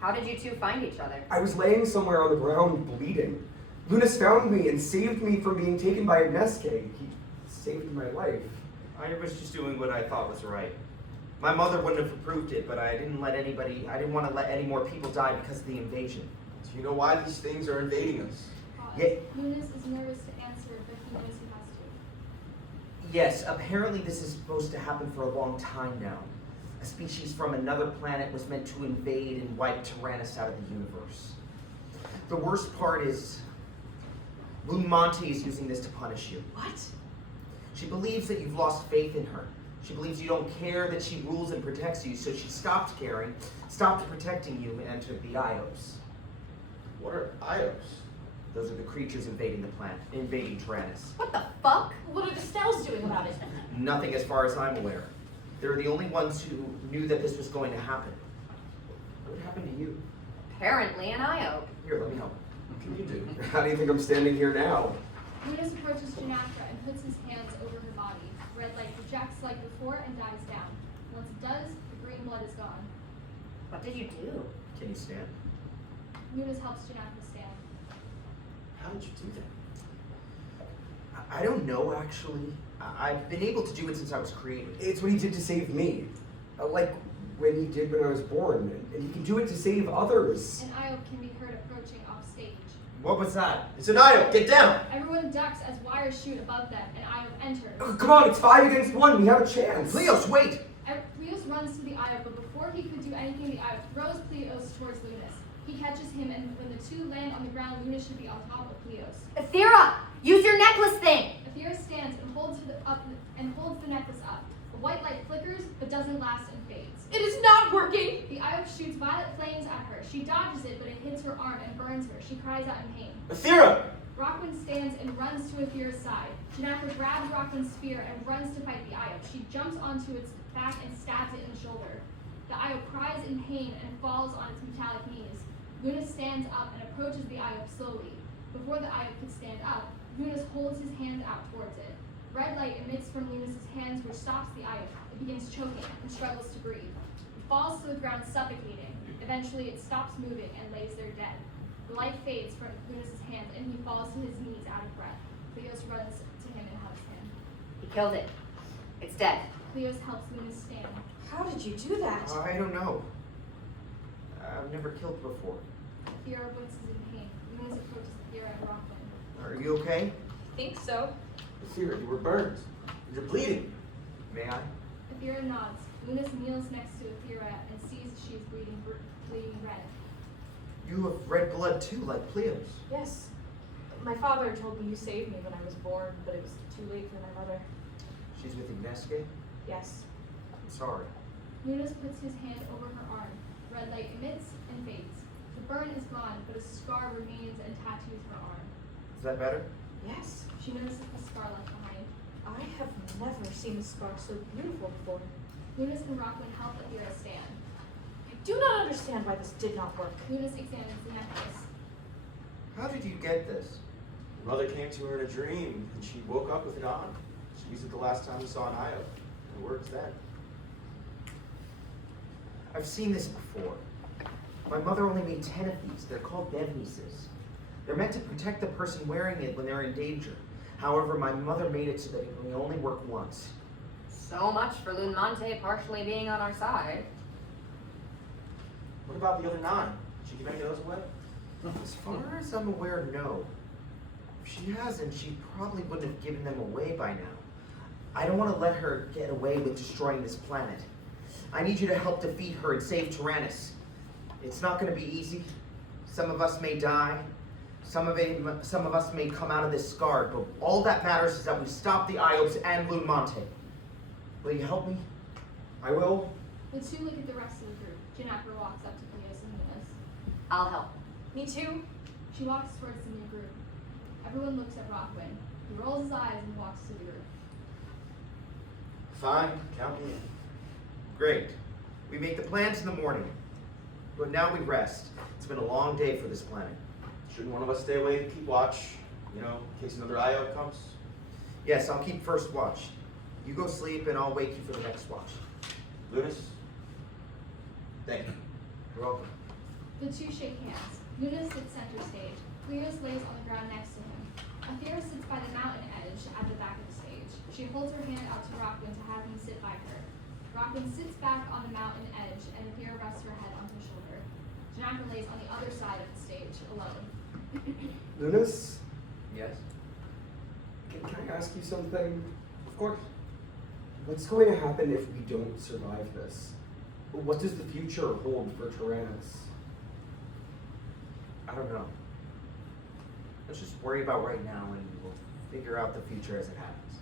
How did you two find each other? I was laying somewhere on the ground bleeding. Lunus found me and saved me from being taken by Ibnestke. He saved my life. I was just doing what I thought was right. My mother wouldn't have approved it, but I didn't want to let any more people die because of the invasion. Do you know why these things are invading us? Pause. Yeah. Lunus is nervous to answer, but he knows he has to. Yes, apparently this is supposed to happen for a long time now. A species from another planet was meant to invade and wipe Terranis out of the universe. The worst part is, Lun Mante is using this to punish you. What? She believes that you've lost faith in her. She believes you don't care that she rules and protects you, so she stopped caring, stopped protecting you, and entered the Iopes. What are Iopes? Those are the creatures invading the planet, invading Terranis. What the fuck? What are the Stels doing about it? Nothing as far as I'm aware. They're the only ones who knew that this was going to happen. What happened to you? Apparently an Iope. Here, let me help. What can you do? How do you think I'm standing here now? Lunus approaches Genafra and puts his hands over her body. Red light projects like before and dies down. Once it does, the green blood is gone. What did you do? Can you stand? Lunus helps Genafra stand. How did you do that? I don't know, actually. I've been able to do it since I was created. It's what he did to save me. Like when he did when I was born. And he can do it to save others. An Iope can be heard approaching off stage. What was that? It's an Iope! Get down! Everyone ducks as wires shoot above them, and Iope enters. Oh, come on, it's 5 against 1. We have a chance. Pleos, wait! Pleos runs to the Iope, but before he could do anything, the Iope throws Pleos towards Lunus. He catches him, and when the two land on the ground, Lunus should be on top of Pleos. Ethera! Use your necklace thing! Ethera stands and holds the necklace up. The white light flickers, but doesn't last and fades. It is not working! The Iope shoots violet flames at her. She dodges it, but it hits her arm and burns her. She cries out in pain. Ethera! Roquin stands and runs to Ethera's side. Genafra grabs Roquin's spear and runs to fight the Iope. She jumps onto its back and stabs it in the shoulder. The Iope cries in pain and falls on its metallic knees. Lunus stands up and approaches the Iope slowly. Before the Iope could stand up, Lunus holds his hands out towards it. Red light emits from Lunus's hands, which stops the Iope. It begins choking and struggles to breathe. It falls to the ground suffocating. Eventually, it stops moving and lays there dead. The light fades from Lunus's hands, and he falls to his knees out of breath. Pleos runs to him and hugs him. He killed it. It's dead. Pleos helps Lunus stand. How did you do that? I don't know. I've never killed before. Ethera winces in pain. Lunus approaches Ethera and Roquin. Are you okay? I think so. Ethera, you were burned. You're bleeding. May I? Ethera nods. Lunus kneels next to Ethera and sees she is bleeding red. You have red blood too, like Pleos. Yes. My father told me you saved me when I was born, but it was too late for my mother. She's with Ibnestke? Yes. I'm sorry. Lunus puts his hand over her arm. Red light emits and fades. The burn is gone, but a scar remains and tattoos her arm. Is that better? Yes. She notices the scar left behind. I have never seen a scar so beautiful before. Lunus and Roquin help Ethera stand. I do not understand why this did not work. Lunus examines the necklace. How did you get this? Your mother came to her in a dream, and she woke up with it on. She used it the last time we saw an Iope. It works then. I've seen this before. My mother only made 10 of these. They're called Devnises. They're meant to protect the person wearing it when they're in danger. However, my mother made it so that it will only work once. So much for Lun Mante partially being on our side. What about the other 9? Did she give any of those away? As far as I'm aware, no. If she hasn't, she probably wouldn't have given them away by now. I don't want to let her get away with destroying this planet. I need you to help defeat her and save Terranis. It's not going to be easy. Some of us may die. Some of us may come out of this scarred, but all that matters is that we stop the Iopes and Lun Mante. Will you help me? I will. The two look at the rest of the group. Genafra walks up to Pleos and Lunus. I'll help. Me too. She walks towards the new group. Everyone looks at Roquin. He rolls his eyes and walks to the group. Fine, count me in. Great. We make the plans in the morning, but now we rest. It's been a long day for this planet. Shouldn't one of us stay awake and keep watch, in case another Iope comes? Yes, I'll keep first watch. You go sleep and I'll wake you for the next watch. Lunus? Thank you. You're welcome. The two shake hands. Lunus sits center stage. Pleos lays on the ground next to him. Ethera sits by the mountain edge at the back of the stage. She holds her hand out to Roquin to have him sit by her. Roquin sits back on the mountain edge, and Ethera rests her head on his shoulder. Genafra lays on the other side of the stage, alone. Lunus, Yes? can I ask you something? Of course. What's going to happen if we don't survive this? What does the future hold for Terranis? I don't know. Let's just worry about right now and we'll figure out the future as it happens.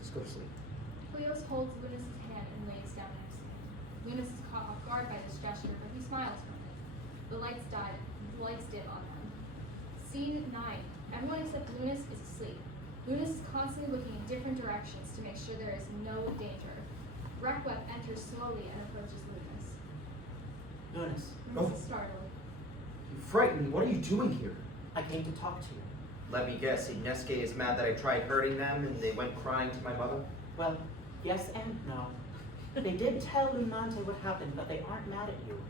Just go to sleep. Pleos holds Lunus' hand and lays down next to him. Lunus is caught off guard by this gesture, but he smiles from it. The lights dim on them. Scene 9. Everyone except Lunus is asleep. Lunus is constantly looking in different directions to make sure there is no danger. Rekwep enters slowly and approaches Lunus. Lunus, Lunus is startled. You frightened me. What are you doing here? I came to talk to you. Let me guess, Ibnestke is mad that I tried hurting them and they went crying to my mother? Well, yes and no. They did tell Lun Mante what happened, but they aren't mad at you.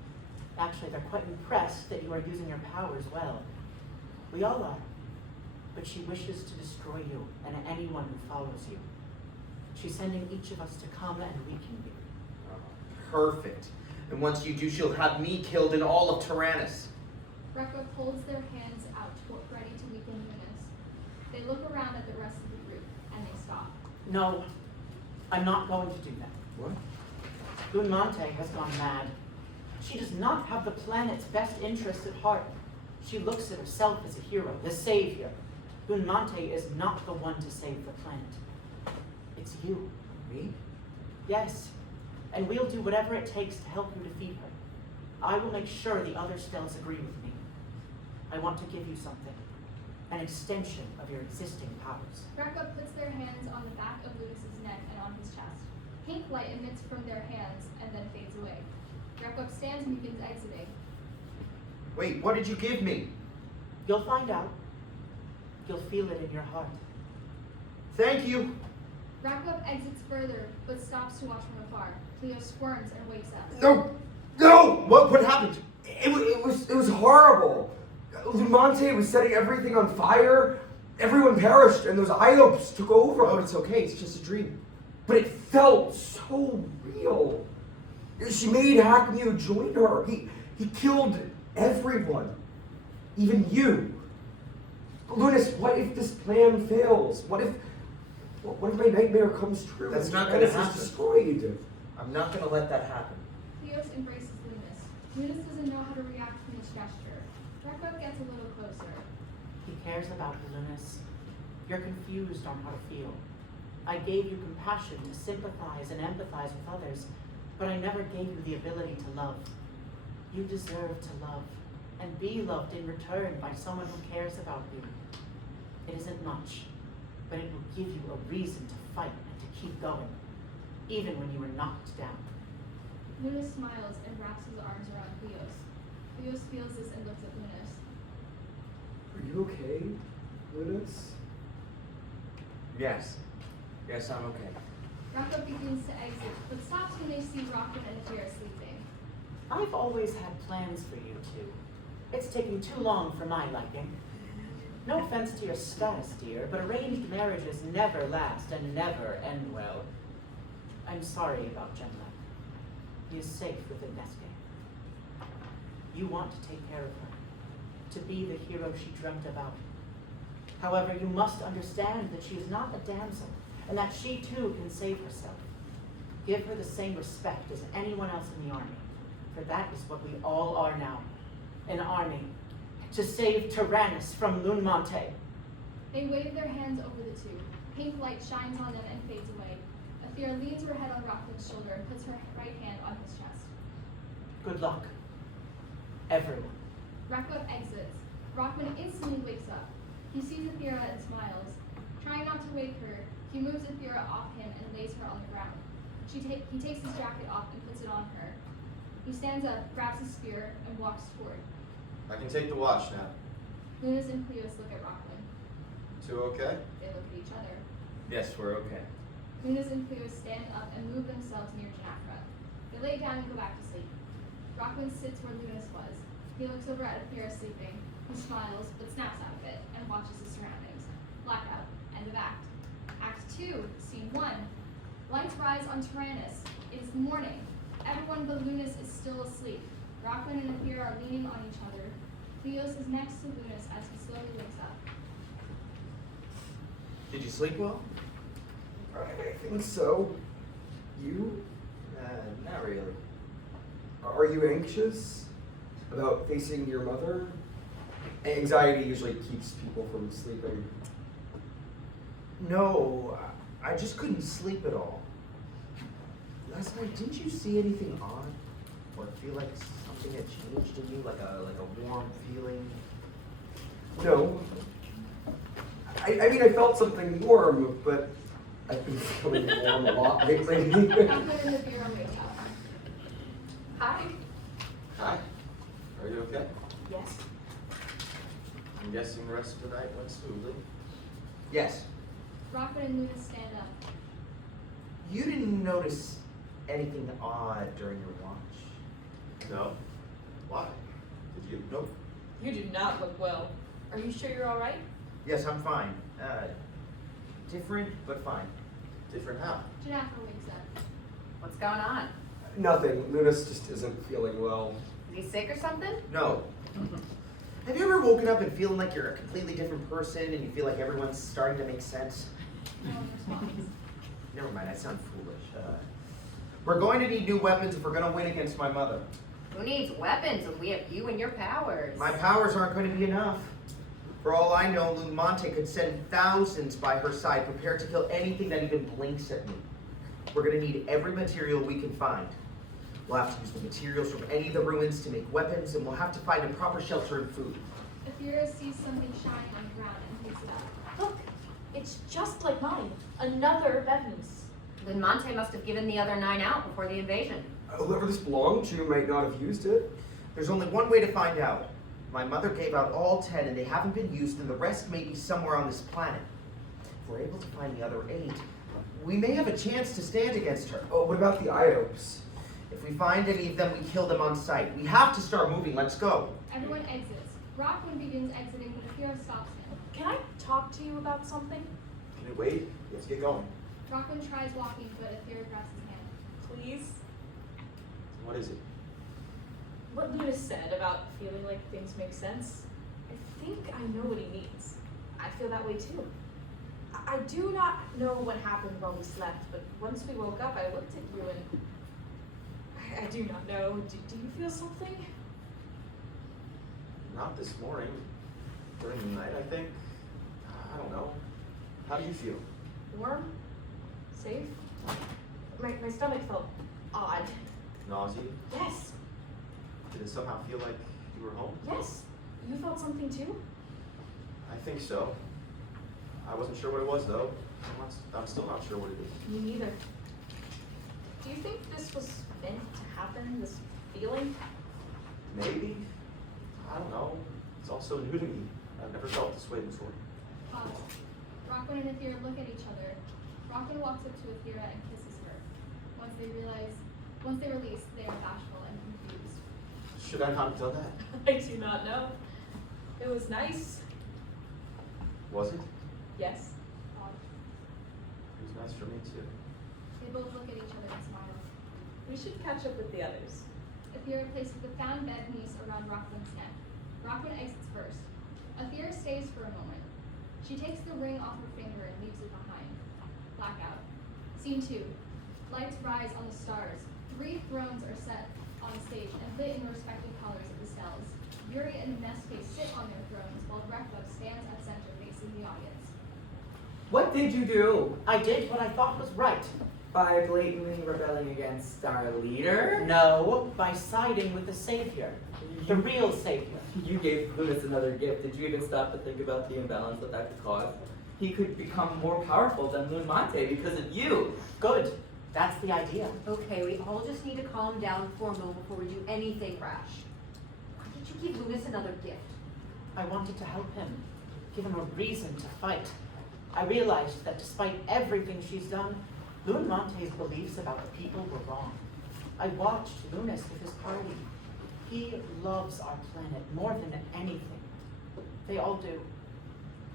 Actually, they're quite impressed that you are using your powers well. We all are. But she wishes to destroy you and anyone who follows you. She's sending each of us to come and weaken you. Perfect. And once you do, she'll have me killed and all of Terranis. Rekwep holds their hands out, ready to weaken Lunus. They look around at the rest of the group, and they stop. No, I'm not going to do that. What? Lun Mante has gone mad. She does not have the planet's best interests at heart. She looks at herself as a hero, the savior. Lun Mante is not the one to save the planet. It's you. Me? Yes, and we'll do whatever it takes to help you defeat her. I will make sure the other Stels agree with me. I want to give you something, an extension of your existing powers. Rekwep puts their hands on the back of Lunus' neck and on his chest. Pink light emits from their hands and then fades away. Rekwep stands and begins exiting. Wait, what did you give me? You'll find out. You'll feel it in your heart. Thank you. Rekwep exits further, but stops to watch from afar. Pleos squirms and wakes up. No! What happened? It was horrible. Lun Mante was setting everything on fire. Everyone perished, and those Iopes took over. Oh, it's okay. It's just a dream. But it felt so real. She made Hakmew join her. He killed everyone, even you. Lunus, what if this plan fails? What if my nightmare comes true? That's and not gonna Terranis is happen. destroyed. I'm not gonna let that happen. Pleos embraces Lunus. Lunus doesn't know how to react to this gesture. Rekwep gets a little closer. He cares about you, Lunus. You're confused on how to feel. I gave you compassion to sympathize and empathize with others, but I never gave you the ability to love. You deserve to love, and be loved in return by someone who cares about you. It isn't much, but it will give you a reason to fight and to keep going, even when you are knocked down. Lunus smiles and wraps his arms around Pleos. Pleos feels this and looks at Lunus. Are you okay, Lunus? Yes, I'm okay. Rekwep begins to exit, but stops when they see Roquin and Ethera sleeping. I've always had plans for you two. It's taking too long for my liking. No offense to your status, dear, but arranged marriages never last and never end well. I'm sorry about Genafra. He is safe with Ibnestke. You want to take care of her, to be the hero she dreamt about. However, you must understand that she is not a damsel, and that she too can save herself. Give her the same respect as anyone else in the army. For that is what we all are now, an army, to save Terranis from Lun Mante. They wave their hands over the two. Pink light shines on them and fades away. Ethera leans her head on Roquin's shoulder and puts her right hand on his chest. Good luck, everyone. Rekwep exits. Roquin instantly wakes up. He sees Ethera and smiles. Trying not to wake her, he moves Ethera off him and lays her on the ground. He takes his jacket off and puts it on her. He stands up, grabs his spear, and walks toward. I can take the watch now. Lunus and Pleos look at Roquin. Two okay? They look at each other. Yes, we're okay. Lunus and Pleos stand up and move themselves near Genafra. They lay down and go back to sleep. Roquin sits where Lunus was. He looks over at Ethera sleeping. He smiles, but snaps out of it, and watches his surroundings. Blackout. End of act. Act 2, Scene 1. Lights rise on Terranis. It is morning. Everyone but Lunus is still asleep. Roquin and Ethera are leaning on each other. Pleos is next to Lunus as he slowly wakes up. Did you sleep well? I think so. You? Not really. Are you anxious about facing your mother? Anxiety usually keeps people from sleeping. No, I just couldn't sleep at all. Last night, didn't you see anything odd? Or feel like something had changed in you, like a warm feeling? No. I mean, I felt something warm, but I've been feeling warm a lot lately. Roquin and Ethera wake up. Hi. Hi. Are you okay? Yes. I'm guessing the rest of the night went smoothly. Yes. Roquin and Lunus stand up. You didn't notice anything odd during your watch? No. Why? Did you? Nope. You do not look well. Are you sure you're all right? Yes, I'm fine. Different, but fine. Different how? Genafra wakes up. What's going on? Nothing. Lunus just isn't feeling well. Is he sick or something? No. Have you ever woken up and feeling like you're a completely different person and you feel like everyone's starting to make sense? No one responds. Never mind, I sound foolish. We're going to need new weapons if we're going to win against my mother. Who needs weapons if we have you and your powers? My powers aren't going to be enough. For all I know, Lun Mante could send thousands by her side, prepared to kill anything that even blinks at me. We're going to need every material we can find. We'll have to use the materials from any of the ruins to make weapons, and we'll have to find a proper shelter and food. Ethera sees something shining on the ground and picks it up. Look, it's just like mine. Another Bevnus. Lun Mante must have given the other 9 out before the invasion. Whoever this belonged to might not have used it. There's only one way to find out. My mother gave out all 10, and they haven't been used, and the rest may be somewhere on this planet. If we're able to find the other 8, we may have a chance to stand against her. Oh, what about the Iopes? If we find any of them, we kill them on sight. We have to start moving. Let's go. Everyone exits. Roquin begins exiting, but Ethera stops him. Can I talk to you about something? Can it wait? Let's get going. Roquin tries walking, but Ethera grabs his hand. Please? What is it? What Lunus said about feeling like things make sense, I think I know what he means. I feel that way too. I do not know what happened while we slept, but once we woke up, I looked at you and I do not know. Do you feel something? Not this morning. During the night, I think. I don't know. How do you feel? Warm? Safe? My stomach felt odd. Nausea? Yes, Did it somehow feel like you were home? yes. You felt something too? I think so. I wasn't sure what it was, though. I'm still not sure what it is. Me neither. Do you think this was meant to happen, this feeling? Maybe. I don't know. It's all so new to me. I've never felt this way before. Pause. Roquin and Ethera look at each other. Roquin walks up to Ethera and kisses her. Once they release, they are bashful and confused. Should I not have done that? I do not know. It was nice. Was it? Yes. Pause. It was nice for me, too. They both look at each other and smile. We should catch up with the others. Ethera places the found Bevnus around Roquin's neck. Roquin exits first. Ethera stays for a moment. She takes the ring off her finger and leaves it behind. Blackout. Scene 2. lights rise on the stars. 3 thrones are set on stage and lit in the respective colors of the Stels. Urie and Ibnestke sit on their thrones while Rekwep stands at center facing the audience. What did you do? I did what I thought was right. By blatantly rebelling against our leader? No, by siding with the savior. The real savior. You gave Lunus another gift. Did you even stop to think about the imbalance that could cause? He could become more powerful than Lun Mante because of you. Good. That's the idea. Okay, we all just need to calm down for a moment before we do anything rash. Why did you give Lunus another gift? I wanted to help him, give him a reason to fight. I realized that despite everything she's done, Lun Mante's beliefs about the people were wrong. I watched Lunus with his party. He loves our planet more than anything. They all do.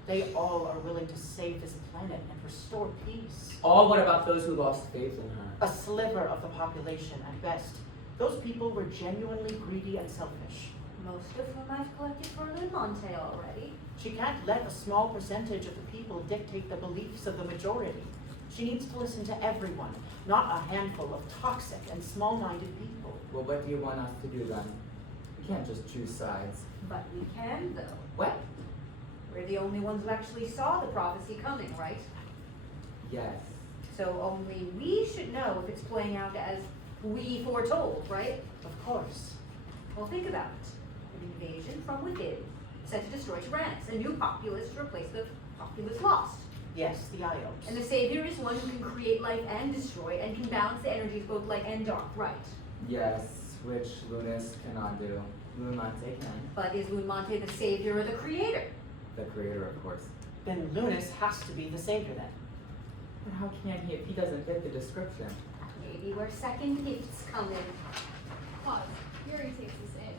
They all are willing to save this planet and restore peace. All what about those who lost faith in her? A sliver of the population at best. Those people were genuinely greedy and selfish. Most of whom I've collected for Lun Mante already. She can't let a small percentage of the people dictate the beliefs of the majority. She needs to listen to everyone, not a handful of toxic and small-minded people. Well, what do you want us to do then? We can't just choose sides. But we can, though. What? We're the only ones who actually saw the prophecy coming, right? Yes. So only we should know if it's playing out as we foretold, right? Of course. Well, think about it. An invasion from within, set to destroy Terranis, a new populace to replace the populace lost. Yes, the Iope. And the Savior is one who can create life and destroy, and can balance the energies both light and dark, right? Yes, which Lunus cannot do. Lun Mante can. But is Lun Mante the Savior or the Creator? The creator, of course. Then Lunus has to be the savior then. But how can he if he doesn't fit the description? Maybe where second gifts come in. Pause. Urie takes this in.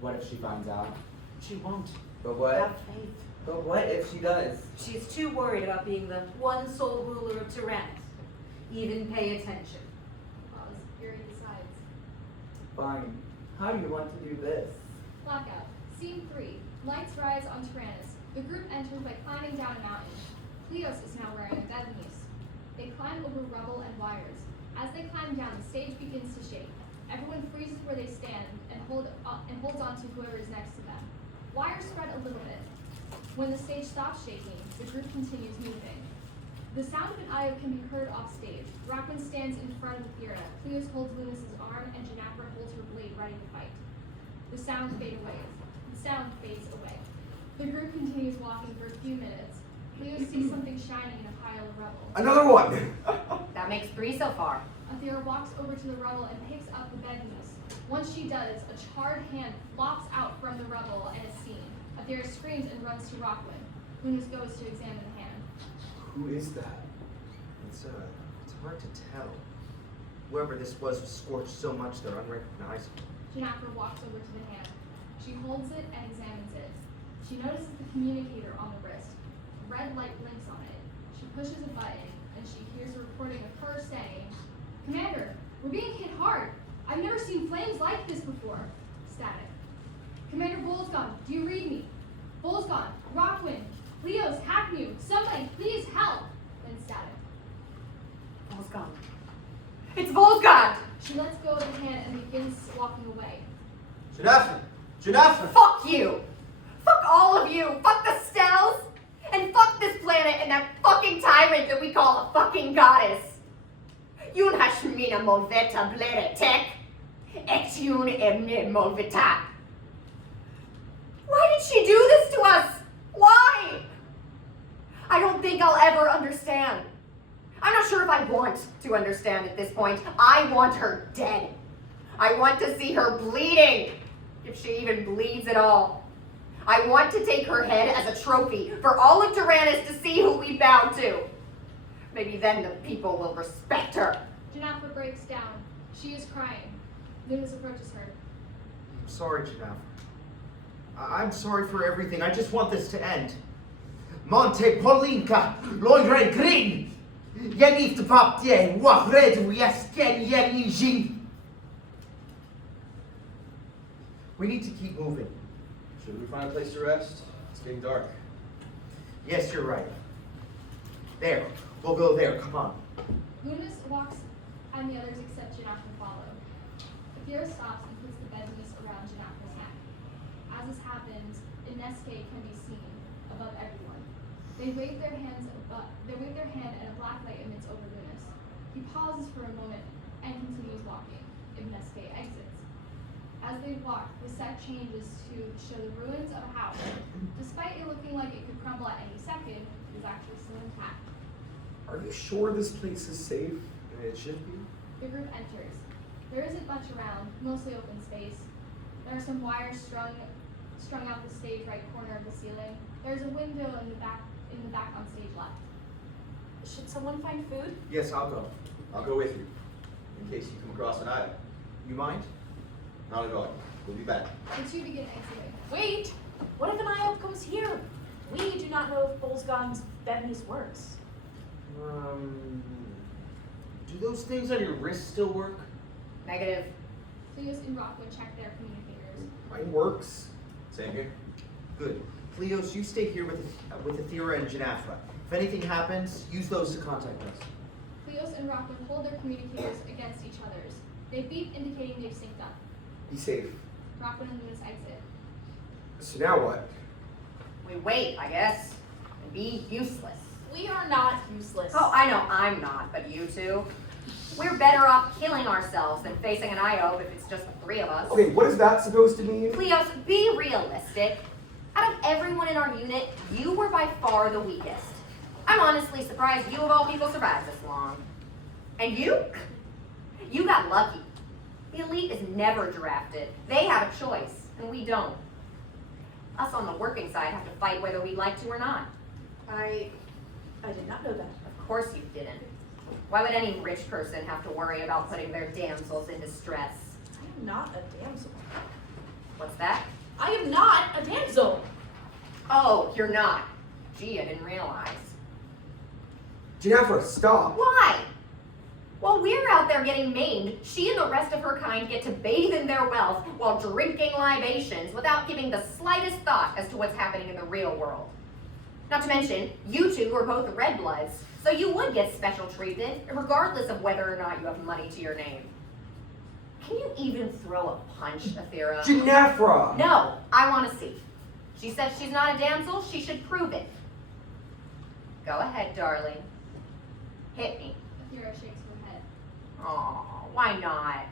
What if she finds out? She won't. But what? Have faith. But what if she does? She's too worried about being the one sole ruler of Terranis. Even pay attention. Pause. Urie decides. Fine. How do you want to do this? Blackout. Scene 3. Lights rise on Terranis. The group enters by climbing down a mountain. Pleos is now wearing a deadness. They climb over rubble and wires. As they climb down, the stage begins to shake. Everyone freezes where they stand and holds on to whoever is next to them. Wires spread a little bit. When the stage stops shaking, the group continues moving. The sound of an Iope can be heard off stage. Roquin stands in front of Ethera. Pleos holds Lunus's arm, and Genafra holds her blade ready to fight. The sound fades away. The group continues walking for a few minutes. Pleos sees something shining in a pile of rubble. Another one! That makes 3 so far. Ethera walks over to the rubble and picks up the bedpiece. Once she does, a charred hand flops out from the rubble and is seen. Ethera screams and runs to Roquin. Lunus goes to examine the hand. Who is that? It's hard to tell. Whoever this was scorched so much they're unrecognizable. Genafra walks over to the hand. She holds it and examines it. She notices the communicator on the wrist. A red light blinks on it. She pushes a button, and she hears a recording of her saying, "Commander, we're being hit hard. I've never seen flames like this before." Static. "Commander Volsgon, do you read me? Volsgon, Roquin, Pleos, Hakmew, somebody, please help." Then static. Volsgon. It's Volsgon! She lets go of the hand and begins walking away. Genafra! Genafra! Fuck you! Fuck all of you! Fuck the Stels! And fuck this planet and that fucking tyrant that we call a fucking goddess! Yun hashmina molveta blere tek, ex yun emne molveta. Why did she do this to us? Why? I don't think I'll ever understand. I'm not sure if I want to understand at this point. I want her dead. I want to see her bleeding, if she even bleeds at all. I want to take her head as a trophy for all of Terranis to see who we bow to. Maybe then the people will respect her. Genafra breaks down. She is crying. Lunus approaches her. I'm sorry, Genafra. I'm sorry for everything. I just want this to end. Monte Polinka, Loire Green, Yanif the Papie, Wahredu, Yasken, Yanijin. We need to keep moving. Should we find a place to rest? It's getting dark. Yes, you're right. There. We'll go there. Come on. Lunus walks and the others except Genafra follow. Ethera stops and puts the bedpiece around Genafra's neck. As this happens, Ibnestke can be seen above everyone. They wave their hand and a black light emits over Lunus. He pauses for a moment and continues walking. Ibnestke exits. As they walk, the set changes to show the ruins of a house. Despite it looking like it could crumble at any second, it is actually still intact. Are you sure this place is safe? It should be. The group enters. There isn't much around, mostly open space. There are some wires strung out the stage right corner of the ceiling. There's a window in the back on stage left. Should someone find food? Yes, I'll go. I'll go with you, in case you come across an Iope. You mind? Not at all. We'll be back. The two begin exiting. Wait! What if an Iope comes here? We do not know if Bolzgon's bedpiece works. Do those things on your wrist still work? Negative. Pleos and Roquin check their communicators. Mine works. Same here. Good. Pleos, you stay here with Ethera and Genafra. If anything happens, use those to contact us. Pleos and Roquin hold their communicators against each other's. They beep, indicating they've synced up. Be safe. Roquin and Lunus exit. So now what? We wait, I guess, and be useless. We are not useless. Oh, I know I'm not, but you two? We're better off killing ourselves than facing an Iope if it's just the three of us. Okay, what is that supposed to mean? Pleos, be realistic. Out of everyone in our unit, you were by far the weakest. I'm honestly surprised you of all people survived this long. And you? You got lucky. The elite is never drafted. They have a choice, and we don't. Us on the working side have to fight whether we'd like to or not. I did not know that. Of course you didn't. Why would any rich person have to worry about putting their damsels in distress? I am not a damsel. What's that? I am not a damsel. Oh, you're not. Gee, I didn't realize. Genafra, stop. Why? While we're out there getting maimed, she and the rest of her kind get to bathe in their wealth while drinking libations without giving the slightest thought as to what's happening in the real world. Not to mention, you two are both red bloods, so you would get special treatment, regardless of whether or not you have money to your name. Can you even throw a punch, Ethera? Genafra! No, I want to see. She says she's not a damsel, she should prove it. Go ahead, darling. Hit me. Ethera shakes her head. Aw, why not?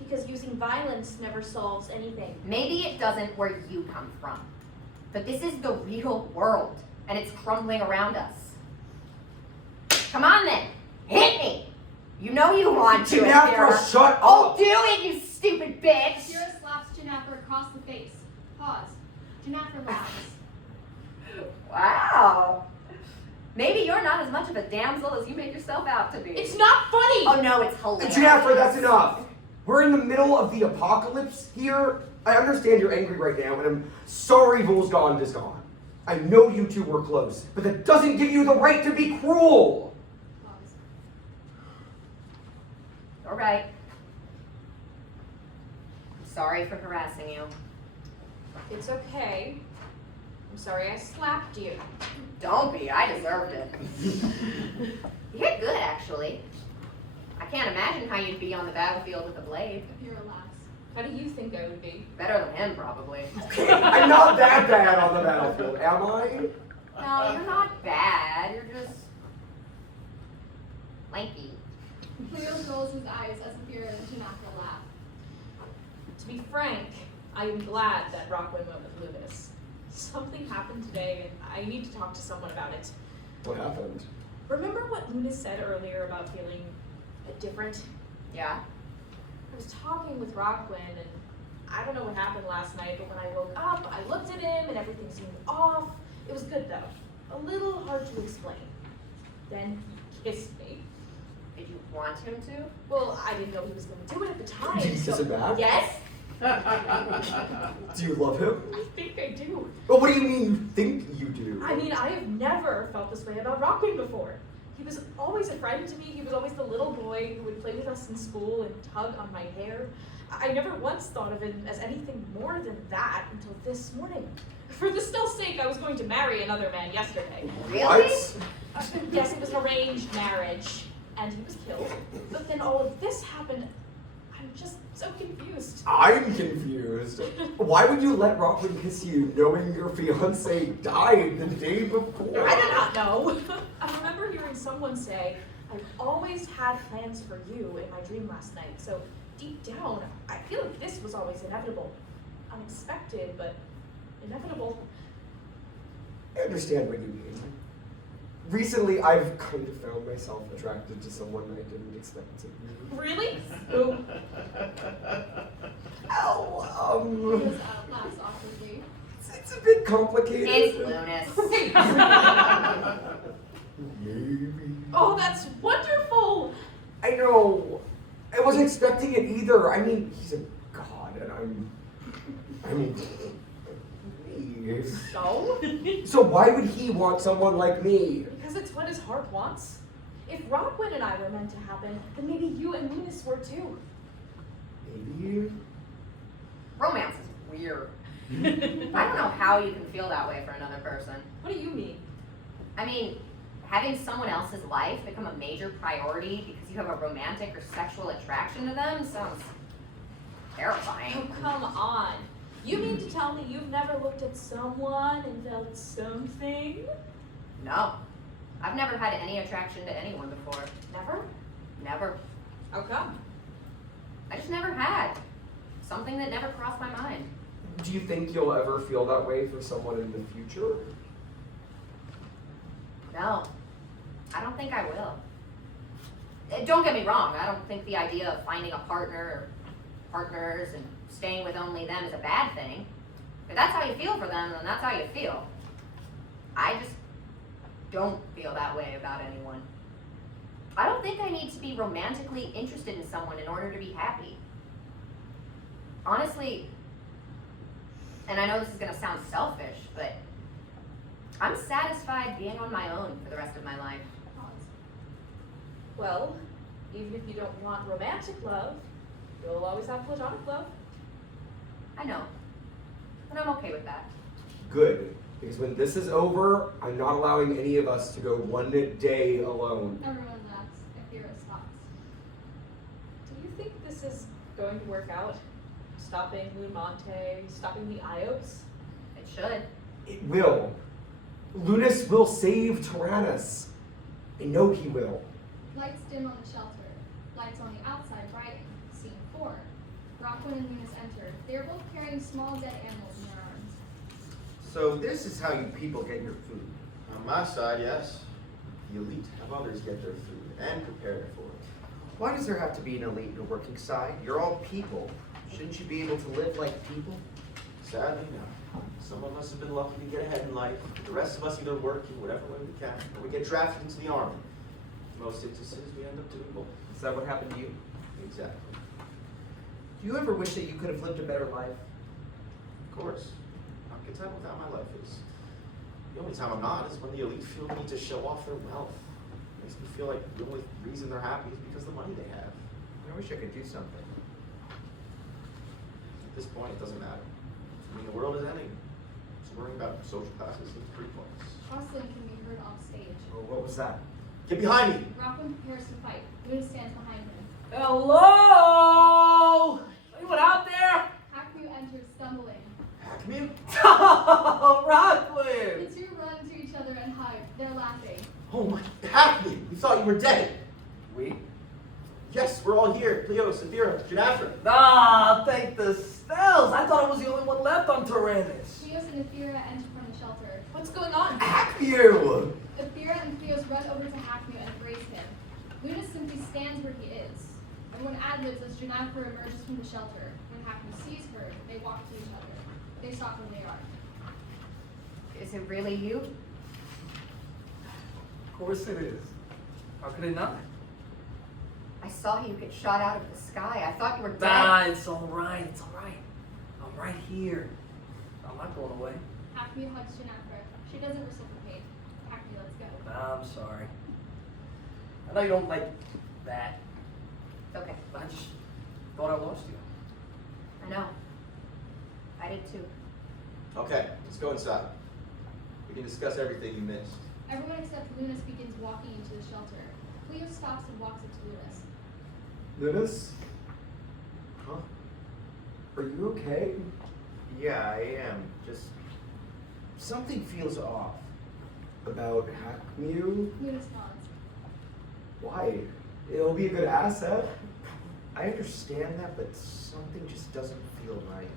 Because using violence never solves anything. Maybe it doesn't where you come from. But this is the real world, and it's crumbling around us. Come on then, hit me! You know you want to, Genafra, Ethera. shut Oh, up! do it, you stupid bitch! Ethera slaps Genafra across the face. Pause. Genafra laughs. Wow. Maybe you're not as much of a damsel as you make yourself out to be. It's not funny! Oh no, it's hilarious. Genafra, that's enough. We're in the middle of the apocalypse here. I understand you're angry right now, and I'm sorry Volsgond is gone. I know you two were close, but that doesn't give you the right to be cruel. Pause. All right. I'm sorry for harassing you. It's okay. I'm sorry I slapped you. Don't be, I deserved it. You hit good, actually. I can't imagine how you'd be on the battlefield with a blade. Ethera laughs. How do you think I would be? Better than him, probably. I'm not that bad on the battlefield, am I? No, you're not bad. You're just lanky. Pleos rolls his eyes as Ethera and Genafra laugh. To be frank, I am glad that Roquin went with Lunus. Something happened today, and I need to talk to someone about it. What happened? Remember what Lunus said earlier about feeling different? Yeah? I was talking with Roquin, and I don't know what happened last night, but when I woke up, I looked at him, and everything seemed off. It was good, though. A little hard to explain. Then he kissed me. Did you want him to? Well, I didn't know he was going to do it at the time. Did you kiss him back? Yes, Do you love him? I think I do. But what do you mean you think you do? I mean, I have never felt this way about Roquin before. He was always a friend to me. He was always the little boy who would play with us in school and tug on my hair. I never once thought of him as anything more than that until this morning. For the Stel's sake, I was going to marry another man yesterday. Really? What? Yes, it was an arranged marriage. and he was killed. But then all of this happened. I'm just so confused. I'm confused. Why would you let Roquin kiss you knowing your fiance died the day before? I did not know. I remember hearing someone say, I've always had plans for you in my dream last night. So deep down, I feel like this was always inevitable. Unexpected, but inevitable. I understand what you mean. Recently, I've kind of found myself attracted to someone I didn't expect to. Really? Who? Lunus laughs awkwardly. It's a bit complicated. It's Lunus. Maybe. Oh, that's wonderful! I know. I wasn't expecting it either. I mean, he's a god, and I'm pleased. So? So why would he want someone like me? Because it's what his heart wants. If Roquin and I were meant to happen, then maybe you and Lunus were too. Maybe. Romance is weird. I don't know how you can feel that way for another person. What do you mean? I mean, having someone else's life become a major priority because you have a romantic or sexual attraction to them sounds terrifying. Oh, come on. You mean to tell me you've never looked at someone and felt something? No. I've never had any attraction to anyone before. Never? Never. How come? I just never had. Something that never crossed my mind. Do you think you'll ever feel that way for someone in the future? No. I don't think I will. Don't get me wrong, I don't think the idea of finding a partner or partners and staying with only them is a bad thing. If that's how you feel for them, then that's how you feel. I just don't feel that way about anyone. I don't think I need to be romantically interested in someone in order to be happy. Honestly, and I know this is gonna sound selfish, but I'm satisfied being on my own for the rest of my life. Well, even if you don't want romantic love, you'll always have platonic love. I know, but I'm okay with that. Good. Because when this is over, I'm not allowing any of us to go one day alone. Everyone laughs. Ethera stops. Do you think this is going to work out? Stopping Lun Mante, stopping the Iopes? It should. It will. Lunus will save Terranis. I know he will. Lights dim on the shelter. Lights on the outside brighten. Scene 4. Roquin and Lunus enter. They are both carrying small dead animals in their arms. So this is how you people get your food. On my side, yes. The elite have others get their food and prepare it for it. Why does there have to be an elite and a working side? You're all people. Shouldn't you be able to live like people? Sadly, no. Some of us have been lucky to get ahead in life. The rest of us either work in whatever way we can, or we get drafted into the army. In most instances, we end up doing both. Is that what happened to you? Exactly. Do you ever wish that you could have lived a better life? Of course. I'm content with how my life is. The only time I'm not is when the elite feel the need to show off their wealth. It makes me feel like the only reason they're happy is because of the money they have. I wish I could do something. At this point, it doesn't matter. I mean, the world is ending. Just worrying about social classes seems pretty pointless. Rustling can be heard off stage. Oh, what was that? Get behind me! Roquin prepares to fight. Lunus stands behind him. Hello? Anyone out there? Hakmew enters, stumbling. Hakmew? Oh, Roquin! The two run to each other and hug. They're laughing. Oh my, Hakmew! We thought you were dead! We? Yes, we're all here. Pleos, Ethera, Genafra. Ah, thank the Stels. I thought I was the only one left on Terranis. Pleos and Ethera enter from the shelter. What's going on? Hakmew! Ethera and Pleos run over to Hakmew and embrace him. Lunus simply stands where he is. Everyone ad-libs as Genafra emerges from the shelter. When Hakmew sees her, they walk to each other. They stop where they are. Is it really you? Of course it is. How could it not? I saw you get shot out of the sky. I thought you were dead. Nah, it's all right. It's all right. I'm right here. I'm not going away. Hakmew hugs Genafra. She doesn't reciprocate. Hakmew lets go. I'm sorry. I know you don't like that. It's okay. But I just thought I lost you. I know. I did too. Okay, let's go inside. We can discuss everything you missed. Everyone except Lunus begins walking into the shelter. Pleos stops and walks up to Lunus. Lunus? Huh? Are you okay? Yeah, I am. Just something feels off. About Hakmew? Lunus nods. Why? It'll be a good asset. I understand that, but something just doesn't feel right.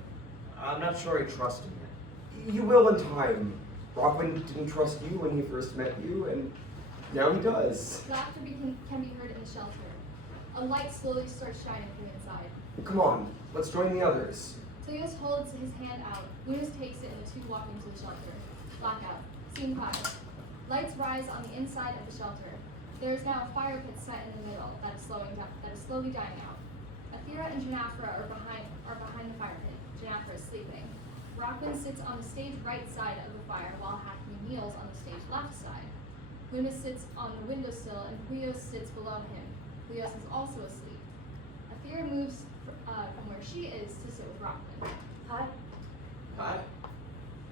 I'm not sure I trust him yet. You will in time. Roquin didn't trust you when he first met you, and now he does. Laughter can be heard in the shelter. A light slowly starts shining from inside. Come on, let's join the others. Pleos holds his hand out. Lunus takes it and the two walk into the shelter. Blackout. Scene 5. Lights rise on the inside of the shelter. There is now a fire pit set in the middle that is slowly dying out. Ethera and Genafra are behind the fire pit. Genafra is sleeping. Roquin sits on the stage right side of the fire while Hakmew kneels on the stage left side. Lunus sits on the windowsill and Pleos sits below him. Pleos is also asleep. Ethera moves from where she is to sit with Roquin. Hi. Hi.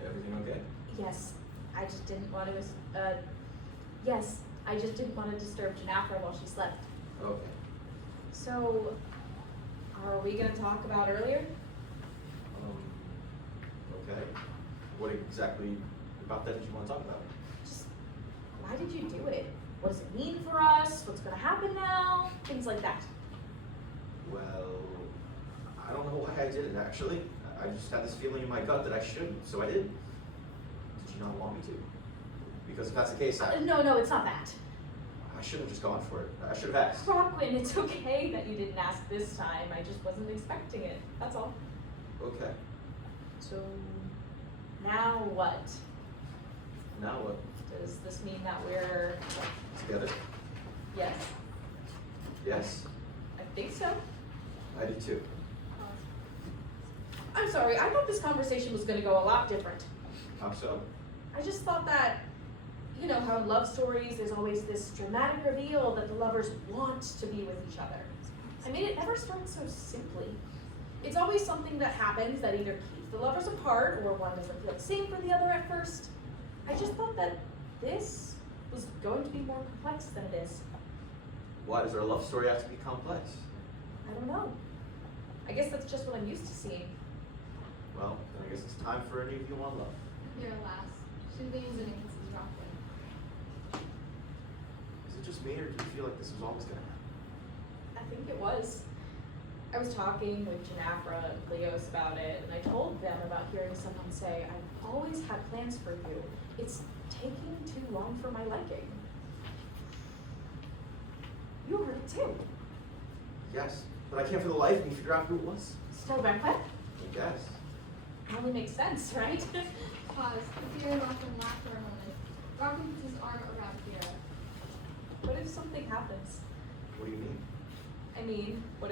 Everything okay? Yes, I just didn't want to, I just didn't want to disturb Genafra while she slept. Okay. So, are we going to talk about earlier? Okay. What exactly about that did you want to talk about? Just, why did you do it? What does it mean for us? What's going to happen now? Things like that. Well, I don't know why I did it actually. I just had this feeling in my gut that I shouldn't, so I did. Did you not want me to? Because if that's the case, No, it's not that. I shouldn't have just gone for it. I should have asked. Roquin, it's okay that you didn't ask this time. I just wasn't expecting it. That's all. Okay. So, now what? Now what? Does this mean that we're... Together? Yes, Yes. I think so. I do too. I'm sorry, I thought this conversation was going to go a lot different. How so? I just thought that, you know how in love stories there's always this dramatic reveal that the lovers want to be with each other. I mean, it never starts so simply. It's always something that happens that either keeps the lovers apart or one doesn't feel the same for the other at first. I just thought that this was going to be more complex than it is. Why does our love story have to be complex? I don't know. I guess that's just what I'm used to seeing. Well, then I guess it's time for a new view on love. Ethera laughs. She leans in and kisses Roquin. Is it just me, or do you feel like this was always gonna happen? I think it was. I was talking with Genafra and Pleos about it, and I told them about hearing someone say, I've always had plans for you. It's taking too long for my liking. You heard it too. Yes, but I can't for the life of me figure out who it was. Stel Rekwep? I guess. It only makes sense, right? Pause. Ethera and Roquin laugh for a moment. Roquin puts his arm around Ethera. What if something happens? What do you mean? I mean, what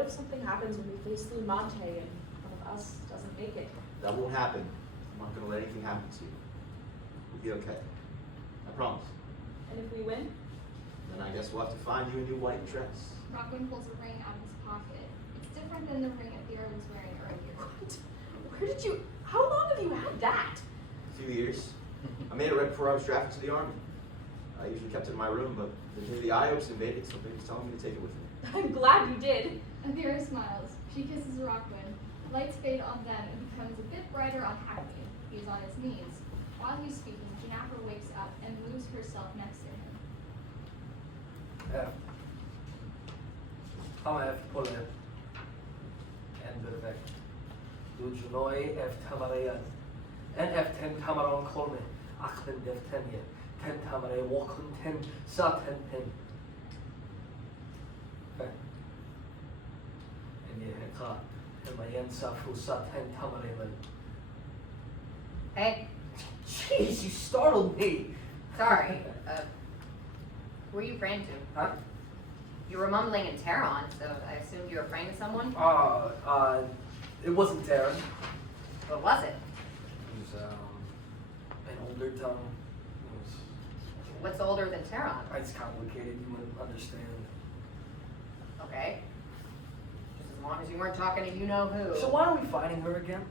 if something happens when we face Lun Mante and one of us doesn't make it? That won't happen. I'm not gonna let anything happen to you. We'll be okay. I promise. And if we win? Then I guess we'll have to find you a new white dress. Roquin pulls a ring out of his pocket. It's different than the ring Ethera was wearing earlier. What? How long have you had that? A few years. I made it right before I was drafted to the army. I usually kept it in my room, but the day the Iopes invaded, somebody was telling me to take it with me. I'm glad you did. Ethera smiles. She kisses Roquin. Lights fade on them and becomes a bit brighter on Hakmew. He is on his knees. While he's speaking, Genafra wakes up and moves herself next to him. Hamma efter pollen. En bervek. Du junoi tamarayan. En ten tamaron kolme. Achten deftenye. Ten tamare walkun ten sa ten pen. En ye heka. En mayen sa fu sa ten tamare. Hey, Jeez, you startled me. sorry. Who are you praying to? Huh? You were mumbling in Terran, so I assumed you were praying to someone? It wasn't Terran. What was it? It was, an older tongue. What's older than Terran? It's complicated, you wouldn't understand. Okay. Just as long as you weren't talking to you-know-who. So why are we fighting her again?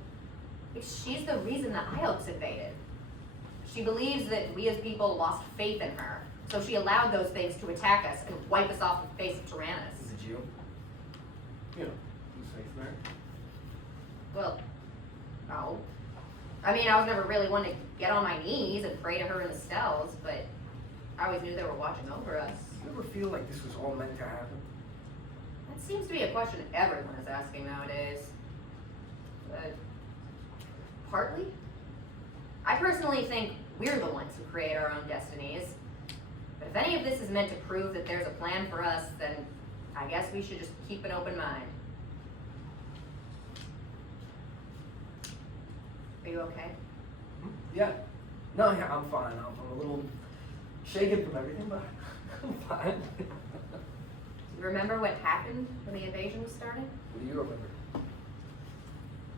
She's the reason the Iopes invaded. She believes that we as people lost faith in her, So she allowed those things to attack us and wipe us off the face of Terranis. Is it you? You know, who's faith there? Well, no. I mean, I was never really one to get on my knees and pray to her and the Stels, but I always knew they were watching over us. You ever feel like this was all meant to happen? That seems to be a question everyone is asking nowadays. But partly, I personally think we're the ones who create our own destinies. But if any of this is meant to prove that there's a plan for us, then I guess we should just keep an open mind. Are you okay? Yeah. No, yeah, I'm fine. I'm a little shaken from everything, but I'm fine. You remember what happened when the invasion was starting? What do you remember?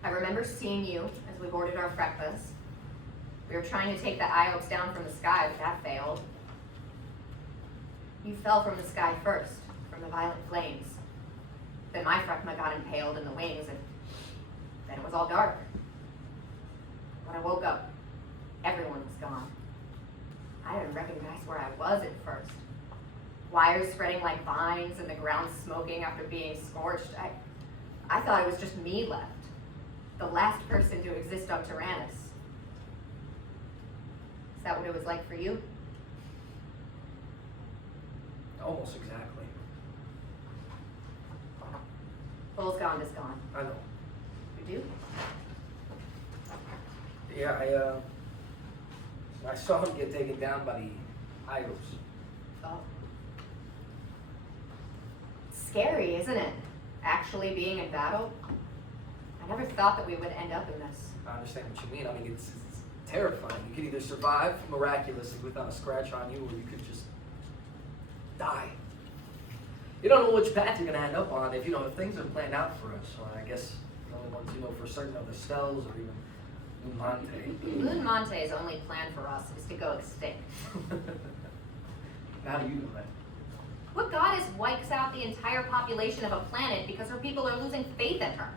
I remember seeing you as we boarded our breakfast. We were trying to take the Iopes down from the sky, but that failed. You fell from the sky first, from the violet flames. Then my Frekma got impaled in the wings, and then it was all dark. When I woke up, everyone was gone. I didn't recognize where I was at first. Wires spreading like vines and the ground smoking after being scorched. I thought it was just me left. The last person to exist on Terranis. Is that what it was like for you? Almost exactly. Bull's gone is gone. I know. You do? Yeah, I saw him get taken down by the Iopes. Oh. Scary, isn't it? Actually being in battle. I never thought that we would end up in this. I understand what you mean. I mean, it's terrifying. You could either survive miraculously without a scratch on you, or you could just die. You don't know which path you're going to end up on if things are planned out for us. So I guess the only ones you know for certain are the Stels or even Lun Mante. Lun Mante's only plan for us is to go extinct. How do you know that? What goddess wipes out the entire population of a planet because her people are losing faith in her?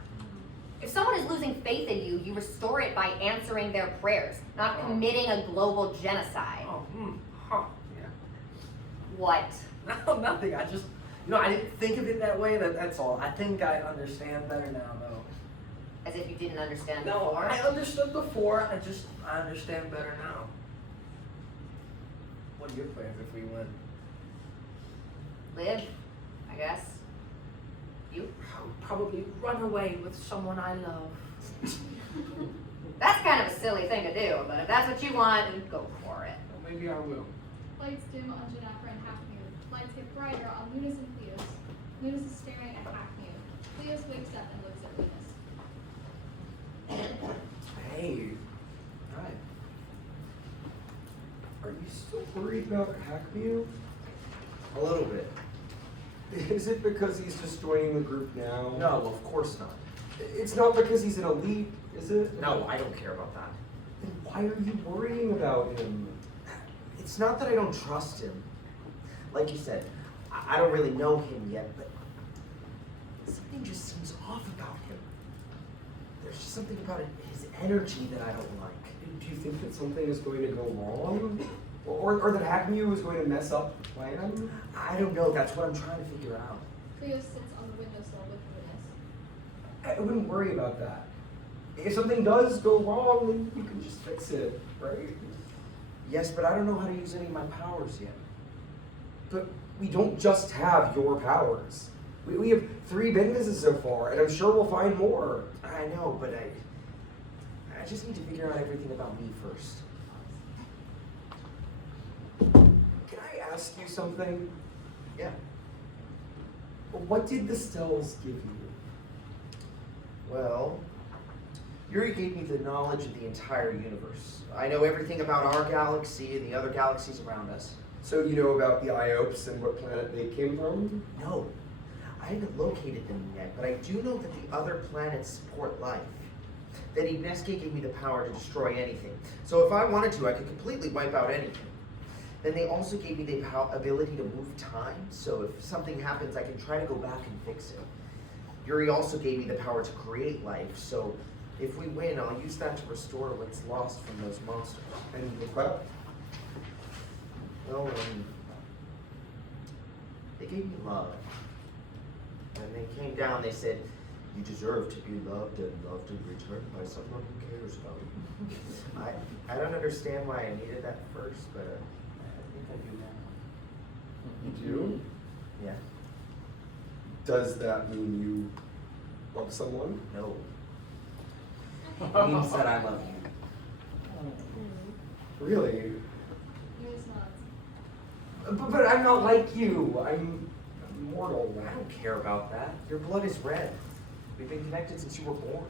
If someone is losing faith in you, you restore it by answering their prayers, not committing a global genocide. Yeah. What? No, nothing. I just, I didn't think of it that way. That's all. I think I understand better now, though. As if you didn't understand No, before? I understood before. I understand better now. What are your plans if we win? Live, I guess. You? I would probably run away with someone I love. That's kind of a silly thing to do, but if that's what you want, then go for it. Well, maybe I will. Lights dim on Genafra and Hakmew. Lights get brighter on Lunus and Pleos. Lunus is staring at Hakmew. Pleos wakes up and looks at Lunus. Hey. Hi. Are you still worried about Hakmew? A little bit. Is it because he's just joining the group now? No, of course not. It's not because he's an elite, is it? No, I don't care about that. Then why are you worrying about him? It's not that I don't trust him. Like you said, I don't really know him yet, but something just seems off about him. There's just something about his energy that I don't like. Do you think that something is going to go wrong? Or that Hakmew is going to mess up the plan? I don't know. That's what I'm trying to figure out. Pleos sits on the windowsill with Lunus. I wouldn't worry about that. If something does go wrong, then you can just fix it, right? Yes, but I don't know how to use any of my powers yet. But we don't just have your powers. We have 3 businesses so far, and I'm sure we'll find more. I know, but I just need to figure out everything about me first. Can I ask you something? Yeah. What did the Stels give you? Well, Urie gave me the knowledge of the entire universe. I know everything about our galaxy and the other galaxies around us. So you know about the Iopes and what planet they came from? No, I haven't located them yet, but I do know that the other planets support life. That Ibnestke gave me the power to destroy anything. So if I wanted to, I could completely wipe out anything. Then they also gave me the ability to move time, so if something happens, I can try to go back and fix it. Urie also gave me the power to create life, so if we win, I'll use that to restore what's lost from those monsters. And Rekwep? Well, They gave me love. When they came down, they said, you deserve to be loved and loved in return by someone who cares about you. I don't understand why I needed that first, but I think I do now. You do? Yeah. Does that mean you love someone? No. It means that I love you. Really? Lunus nods. But I'm not like you. I'm mortal. I don't care about that. Your blood is red. We've been connected since you were born.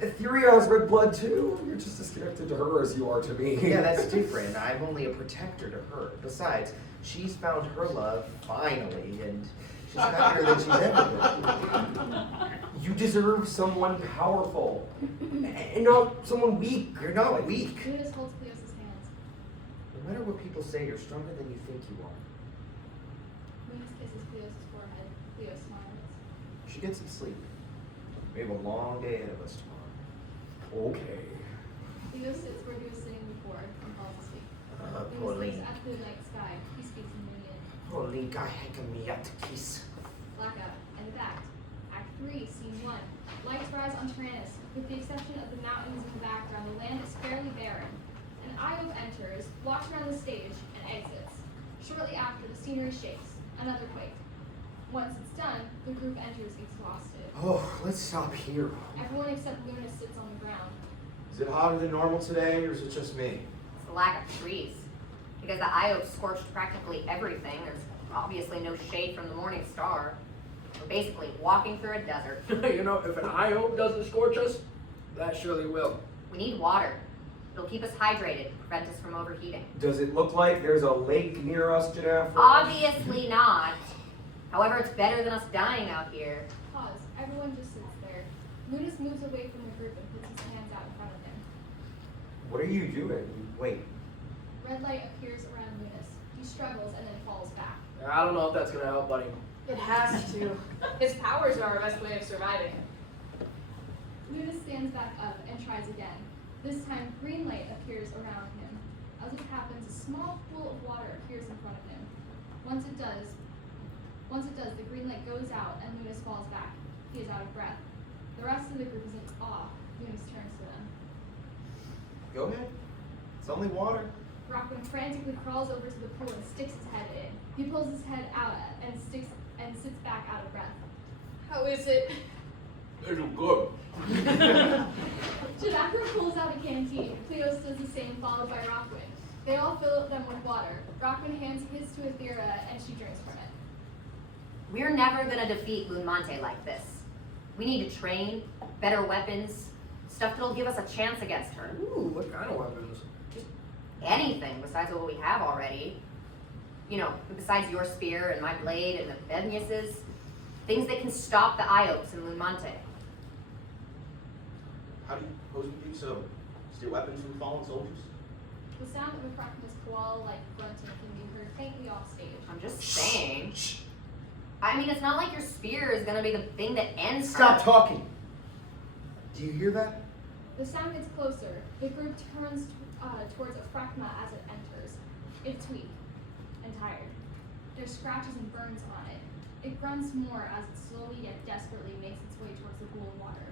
Ethera has red blood too. You're just as connected to her as you are to me. Yeah, that's different. I'm only a protector to her. Besides, she's found her love, finally, and she's happier than she's ever been. You deserve someone powerful. And not someone weak. You're not weak. Lunus holds Pleos' hands. No matter what people say, you're stronger than you think you are. Lunus kisses Pleos' forehead. Pleos smiles. You should get some sleep. We have a long day ahead of us tomorrow. Okay. Pleos sits where he was sitting before and falls asleep. Poor Lunus Lee. looks at the night sky. He speaks in Union. Poor Lee, I Hakmew at kiss. Blackout. End of act. Act 3, Scene 1. Lights rise on Terranis. With the exception of the mountains in the background, the land is fairly barren. An Iope enters, walks around the stage, and exits. Shortly after, the scenery shakes. Another quake. Once it's done, the group enters exhausted. Oh, let's stop here. Everyone except Lunus sits on the ground. Is it hotter than normal today, or is it just me? It's the lack of trees. Because the Iope scorched practically everything, there's obviously no shade from the morning star. We're basically walking through a desert. You know, if an Iope doesn't scorch us, that surely will. We need water. It'll keep us hydrated, prevent us from overheating. Does it look like there's a lake near us, Genafra? Obviously not. However, it's better than us dying out here. Pause. Everyone just sits there. Lunus moves away from the group and puts his hands out in front of him. What are you doing? Wait, Red light appears around Lunus. He struggles and then falls back. I don't know if that's gonna help, buddy. It has to. His powers are our best way of surviving. Lunus stands back up and tries again. This time, green light appears around him. As it happens, a small pool of water appears in front of him. Once it does, the green light goes out and Lunus falls back. He is out of breath. The rest of the group is in awe. Lunus turns to them. Go ahead. It's only water. Roquin frantically crawls over to the pool and sticks his head in. He pulls his head out and sits back out of breath. How is it? It's good. Genafra pulls out a canteen. Pleos does the same, followed by Roquin. They all fill them with water. Roquin hands his to Ethera, and she drinks from it. We're never gonna defeat Lun Mante like this. We need to train, better weapons, stuff that'll give us a chance against her. Ooh, what kind of weapons? Anything besides what we have already. You know, besides your spear and my blade and the Ibnestke's. Things that can stop the Iopes in Lun Mante. How do you propose we do so? Steal weapons from fallen soldiers? The sound of a Fractimus koala-like grunting can be heard faintly off stage. I'm just saying. I mean, it's not like your spear is gonna be the thing that ends stop her. talking. Do you hear that? The sound gets closer. The group turns towards a Fracma as it enters. It's weak and tired. There's scratches and burns on it. It grunts more as it slowly yet desperately makes its way towards the pool of water.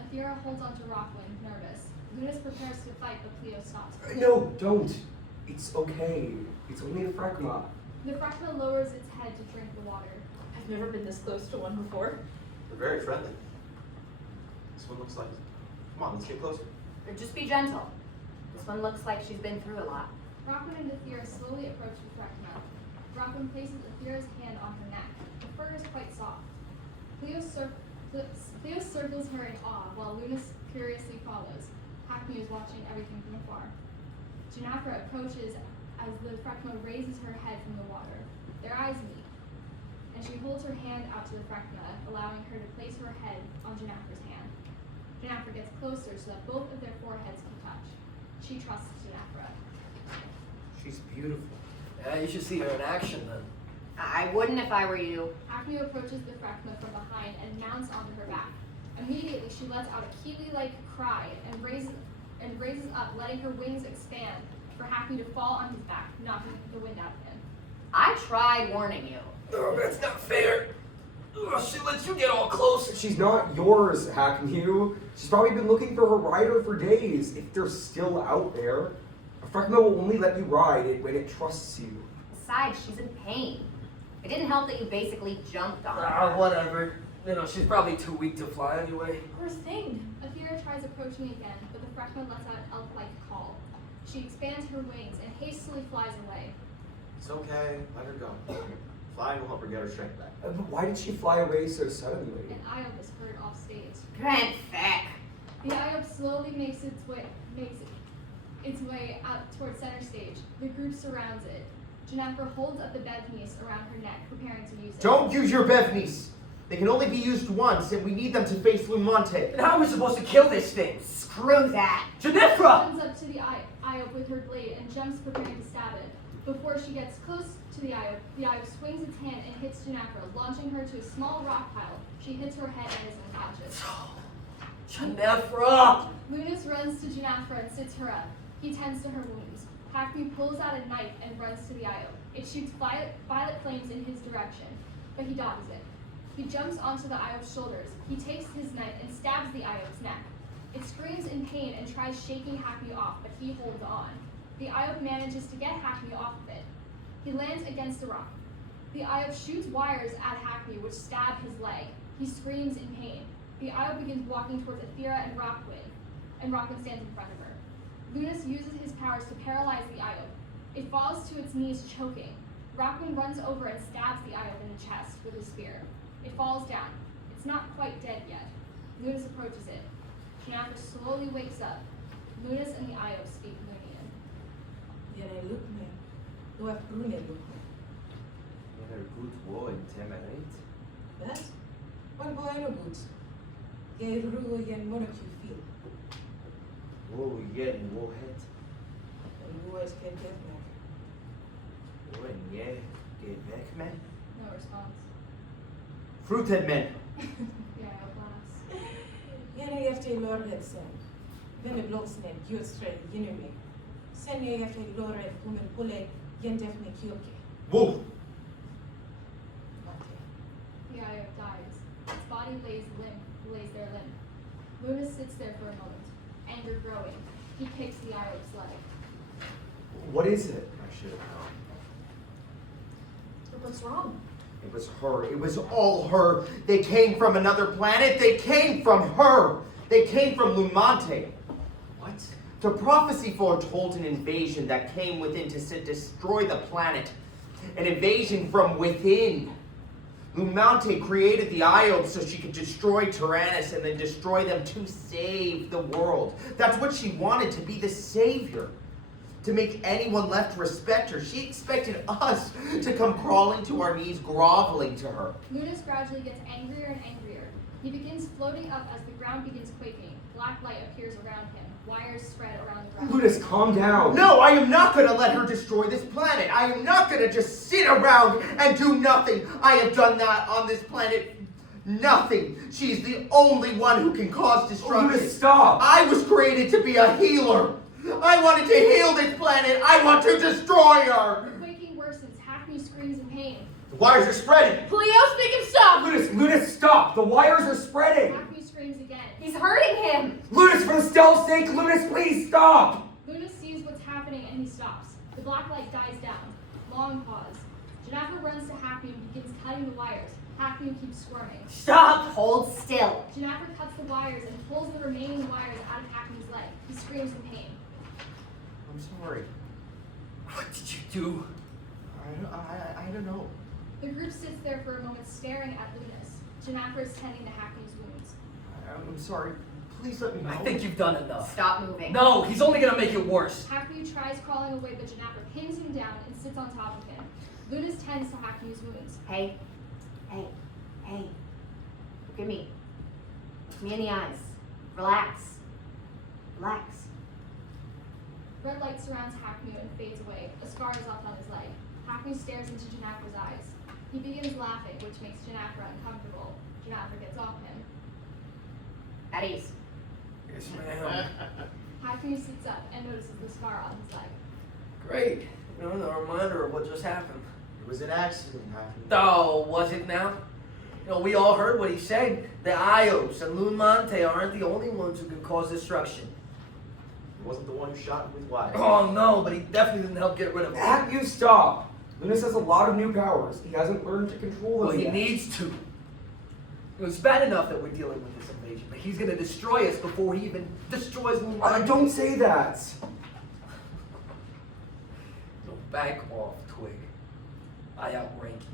Ethera holds onto Roquin, nervous. Lunus prepares to fight, but Pleos stops her. No, don't. It's okay. It's only a Fracma. The Fracma lowers its head to drink the water. I've never been this close to one before. They're very friendly. This one looks like. Come on, let's get closer. Or just be gentle. This one looks like she's been through a lot. Roquin and Ethera slowly approach the Fracma. Roquin places Ethera's hand on her neck. The fur is quite soft. Pleos circles her in awe, while Lunus curiously follows. Hakmew is watching everything from afar. Genafra approaches as the Fracma raises her head from the water. Their eyes meet, and she holds her hand out to the Fracma, allowing her to place her head on Genafra's hand. Genafra gets closer so that both of their foreheads can touch. She trusts Genafra. She's beautiful. Yeah, you should see her in action then. I wouldn't if I were you. Hakmew approaches the Fracma from behind and mounts onto her back. Immediately, she lets out a kiwi-like cry and raises up, letting her wings expand for Hakmew to fall on his back, knocking the wind out of him. I tried warning you. Oh, that's not fair. Oh, she lets you get all close. She's not yours, Hakmew. She's probably been looking for her rider for days. If they're still out there, a Hakmew will only let you ride it when it trusts you. Besides, she's in pain. It didn't help that you basically jumped on her. Ah, whatever. You know, she's probably too weak to fly anyway. Poor thing. Ethera tries approaching again, but the Freckman lets out an elf-like call. She expands her wings and hastily flies away. It's okay. Let her go. Flying will help her get her strength back. But why did she fly away so suddenly? And Iope is heard off stage. Grand feck. The Iope slowly makes its way out towards center stage. The group surrounds it. Genafra holds up the bevnies around her neck, preparing to use it. Don't use your bevnies. They can only be used once, and we need them to face Lun Mante. And how are we supposed to kill this thing? Screw that. Genafra! Runs up to the Iope with her blade and jumps, preparing to stab it. Before she gets close to the Iope swings its hand and hits Genafra, launching her to a small rock pile. She hits her head and is unconscious. Genafra! Lunus runs to Genafra and sits her up. He tends to her wounds. Hakmew pulls out a knife and runs to the Iope. It shoots violet flames in his direction, but he dodges it. He jumps onto the Iope's shoulders. He takes his knife and stabs the Iope's neck. It screams in pain and tries shaking Hakmew off, but he holds on. The Iope manages to get Hakmew off of it. He lands against a rock. The Iope shoots wires at Hakmew, which stab his leg. He screams in pain. The Iope begins walking towards Ethera and Roquin stands in front of her. Lunus uses his powers to paralyze the Iope. It falls to its knees, choking. Roquin runs over and stabs the Iope in the chest with his spear. It falls down. It's not quite dead yet. Lunus approaches it. Genafra slowly wakes up. Lunus and the Iope speak Lunian. Yere lukme, du have brune lukme. Yere gut wo in Temerit. That? One boy no good. Ye rugo yen monarchy feel. Wo yen wo het. And who is can get me? Wo en je ge weg me. No response. Fruited men. The Iope laughs. Yere efter lorred sen. Venne blocksned, jutstred, jinumi. Sen ye efter lorred, humen pulle, yen defne kyoke. Woo! The Iope dies. Its body lays there limp. Lunus sits there for a moment, anger growing. He kicks the Iope's leg. What is it? I should have known. What's wrong? It was her. It was all her. They came from another planet. They came from her. They came from Lun Mante. What? The prophecy foretold an invasion that came within to destroy the planet. An invasion from within. Lun Mante created the Iope so she could destroy Terranis and then destroy them to save the world. That's what she wanted, to be the savior. To make anyone left respect her. She expected us to come crawling to our knees, groveling to her. Lunus gradually gets angrier and angrier. He begins floating up as the ground begins quaking. Black light appears around him. Wires spread around the ground. Lunus, calm down. No, I am not going to let her destroy this planet. I am not going to just sit around and do nothing. I have done that on this planet. Nothing. She's the only one who can cause destruction. Lunus, stop. I was created to be a healer. I wanted to heal this planet. I want to destroy her. The quaking worsens. Hakmew screams in pain. The wires are spreading. Pleos, make him stop! Lunus, stop. The wires are spreading. Hakmew screams again. He's hurting him. Lunus, for the Stel's sake, Lunus, please stop. Lunus sees what's happening and he stops. The black light dies down. Long pause. Genafra runs to Hakmew and begins cutting the wires. Hakmew keeps squirming. Stop. Hold still. Genafra cuts the wires and pulls the remaining wires out of Hakmew's leg. He screams in pain. I'm sorry. What did you do? I don't know. The group sits there for a moment staring at Lunus. Genafra is tending to Hakmew's wounds. I'm sorry. Please let me know. I think you've done enough. Stop moving. No, he's only gonna make it worse. Hakmew tries crawling away, but Genafra pins him down and sits on top of him. Lunus tends to Hakmew's wounds. Hey. Look at me. Look me in the eyes. Relax. Red light surrounds Hakmew and fades away. A scar is left on his leg. Hakmew stares into Genafra's eyes. He begins laughing, which makes Genafra uncomfortable. Genafra gets off him. At ease. Yes, ma'am. Hakmew sits up and notices the scar on his leg. Great. A reminder of what just happened. It was an accident, Hakmew. Oh, was it now? We all heard what he said. The Iopes and Lun Mante aren't the only ones who can cause destruction. He wasn't the one who shot him with wise. Oh no, but he definitely didn't help get rid of him. Hakmew, stop! Lunus has a lot of new powers. He hasn't learned to control them Well, he yet. needs to. It's bad enough that we're dealing with this invasion, but he's gonna destroy us before he even destroys Lun Mante. Don't say that! So back off, Twig. I outrank you.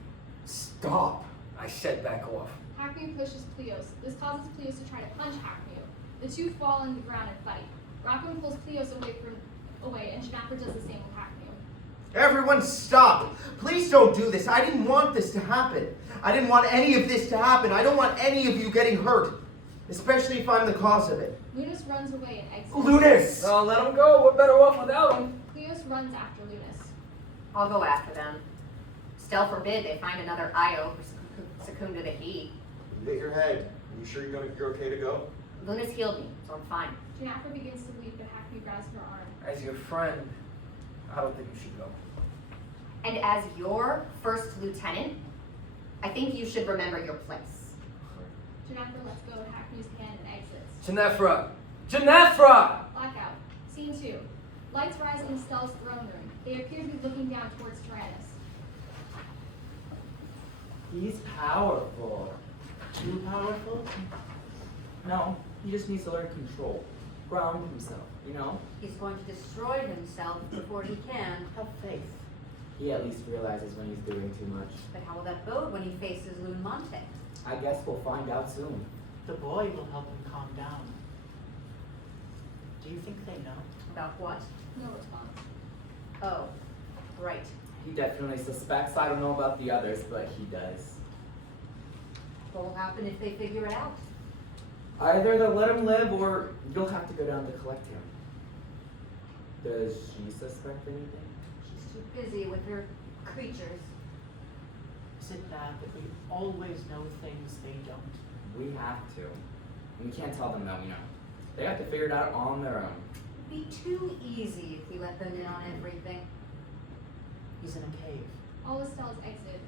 Stop! I said back off. Hakmew pushes Pleos. This causes Pleos to try to punch Hakmew. The two fall on the ground and fight. Roquin pulls Pleos away, and Genafra does the same with Hakmew. Everyone stop! Please don't do this. I didn't want this to happen. I didn't want any of this to happen. I don't want any of you getting hurt. Especially if I'm the cause of it. Lunus runs away and exits. Lunus! Oh, let him go. We're better off without him. Pleos runs after Lunus. I'll go after them. Stel forbid they find another Io or succumb to the heat. You hit your head. Are you sure you're okay to go? Lunus healed me, so I'm fine. Genafra begins to leave, but Hakmew grabs her arm. As your friend, I don't think you should go. And as your first lieutenant, I think you should remember your place. Genafra lets go of Hakmew's hand and exits. Genafra! Genafra! Blackout. Scene 2. Lights rise in Stel's throne room. They appear to be looking down towards Terranis. He's powerful. Too powerful? No, he just needs to learn control. Ground himself, you know? He's going to destroy himself before he can. Have faith. He at least realizes when he's doing too much. But how will that bode when he faces Lun Mante? I guess we'll find out soon. The boy will help him calm down. Do you think they know? About what? No response. Oh, right. He definitely suspects. I don't know about the others, but he does. What will happen if they figure it out? Either they'll let him live, or you'll have to go down to collect him. Does she suspect anything? She's too busy with her creatures. Is it bad that we always know things they don't? We have to. We can't tell them that we know. They have to figure it out on their own. It'd be too easy if we let them in on everything. He's in a cave. All of Stel's exit.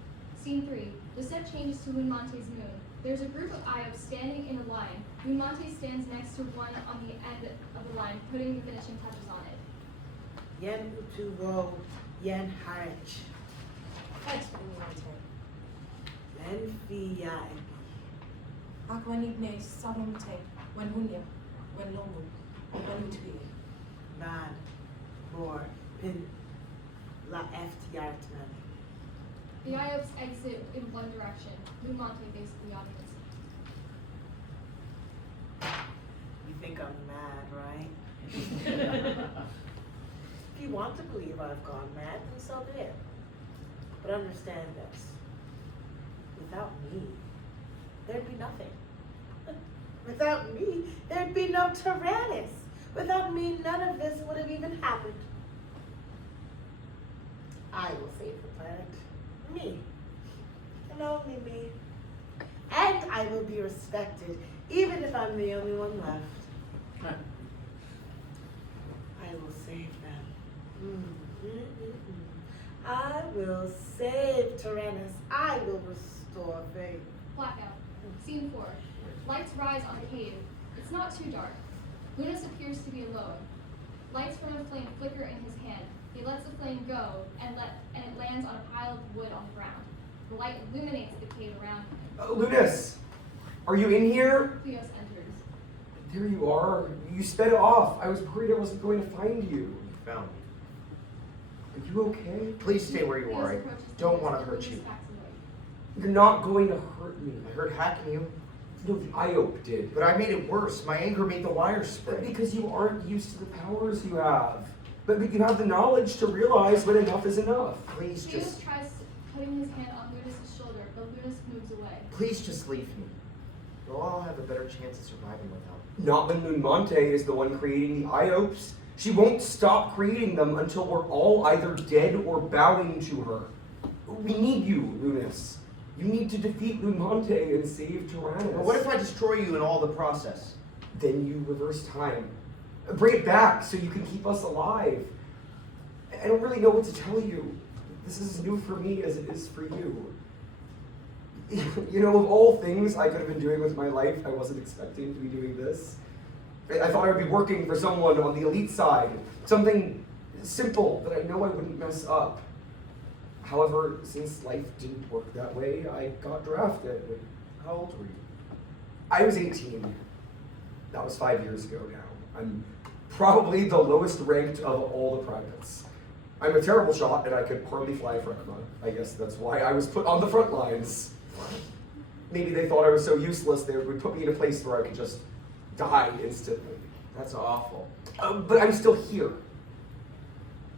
Scene 3. The set changes to Lun Mante's moon. There's a group of Iopes standing in a line. Lun Mante stands next to one on the end of the line, putting the finishing touches on it. Yen utuwo, yen harich. Thanks for the Mante. Len fi ya ebi. Akwanibne sarumte, when hunya, when longu, when utui. Man, more, pin, la eft yartman. The Iopes exit in one direction. Lun Mante faces the audience. You think I'm mad, right? If you want to believe I've gone mad, then so be it. But understand this. Without me, there'd be nothing. Without me, there'd be no Terranis. Without me, none of this would have even happened. I will save the planet. Me. And only me. And I will be respected, even if I'm the only one left. I will save them. I will save Terranis. I will restore faith. Blackout. Scene 4. Lights rise on the cave. It's not too dark. Lunus appears to be alone. Lights from a flame flicker in his hand. He lets the flame go, and it lands on a pile of wood on the ground. The light illuminates the cave around him. Lunus! Are you in here? Pleos enters. There you are. You sped off. I was worried I wasn't going to find you. You found me. Are you okay? Please stay where you Pleos are. I approaches don't Lunus want to and hurt Lunus you. backs away. You're not going to hurt me. I heard Hakmew, No, the Iope did. but I made it worse. My anger made the wires spread. Because you aren't used to the powers you have. But you have the knowledge to realize when enough is enough. Please Pleos just, tries putting his hand on Lunus' shoulder, but Lunus moves away. please just leave me. We'll all have a better chance of surviving without me. Not when Lun Mante is the one creating the Iopes. She won't stop creating them until we're all either dead or bowing to her. We need you, Lunus. You need to defeat Lun Mante and save Terranis. But what if I destroy you in all the process? Then you reverse time. Bring it back so you can keep us alive. I don't really know what to tell you. This is as new for me as it is for you. You know, of all things I could have been doing with my life, I wasn't expecting to be doing this. I thought I would be working for someone on the elite side, something simple that I know I wouldn't mess up. However, since life didn't work that way, I got drafted. How old were you? I was 18. That was 5 years ago now. I'm probably the lowest ranked of all the privates. I'm a terrible shot and I could hardly fly a Rekwep. I guess that's why I was put on the front lines. Maybe they thought I was so useless they would put me in a place where I could just die instantly. That's awful. But I'm still here.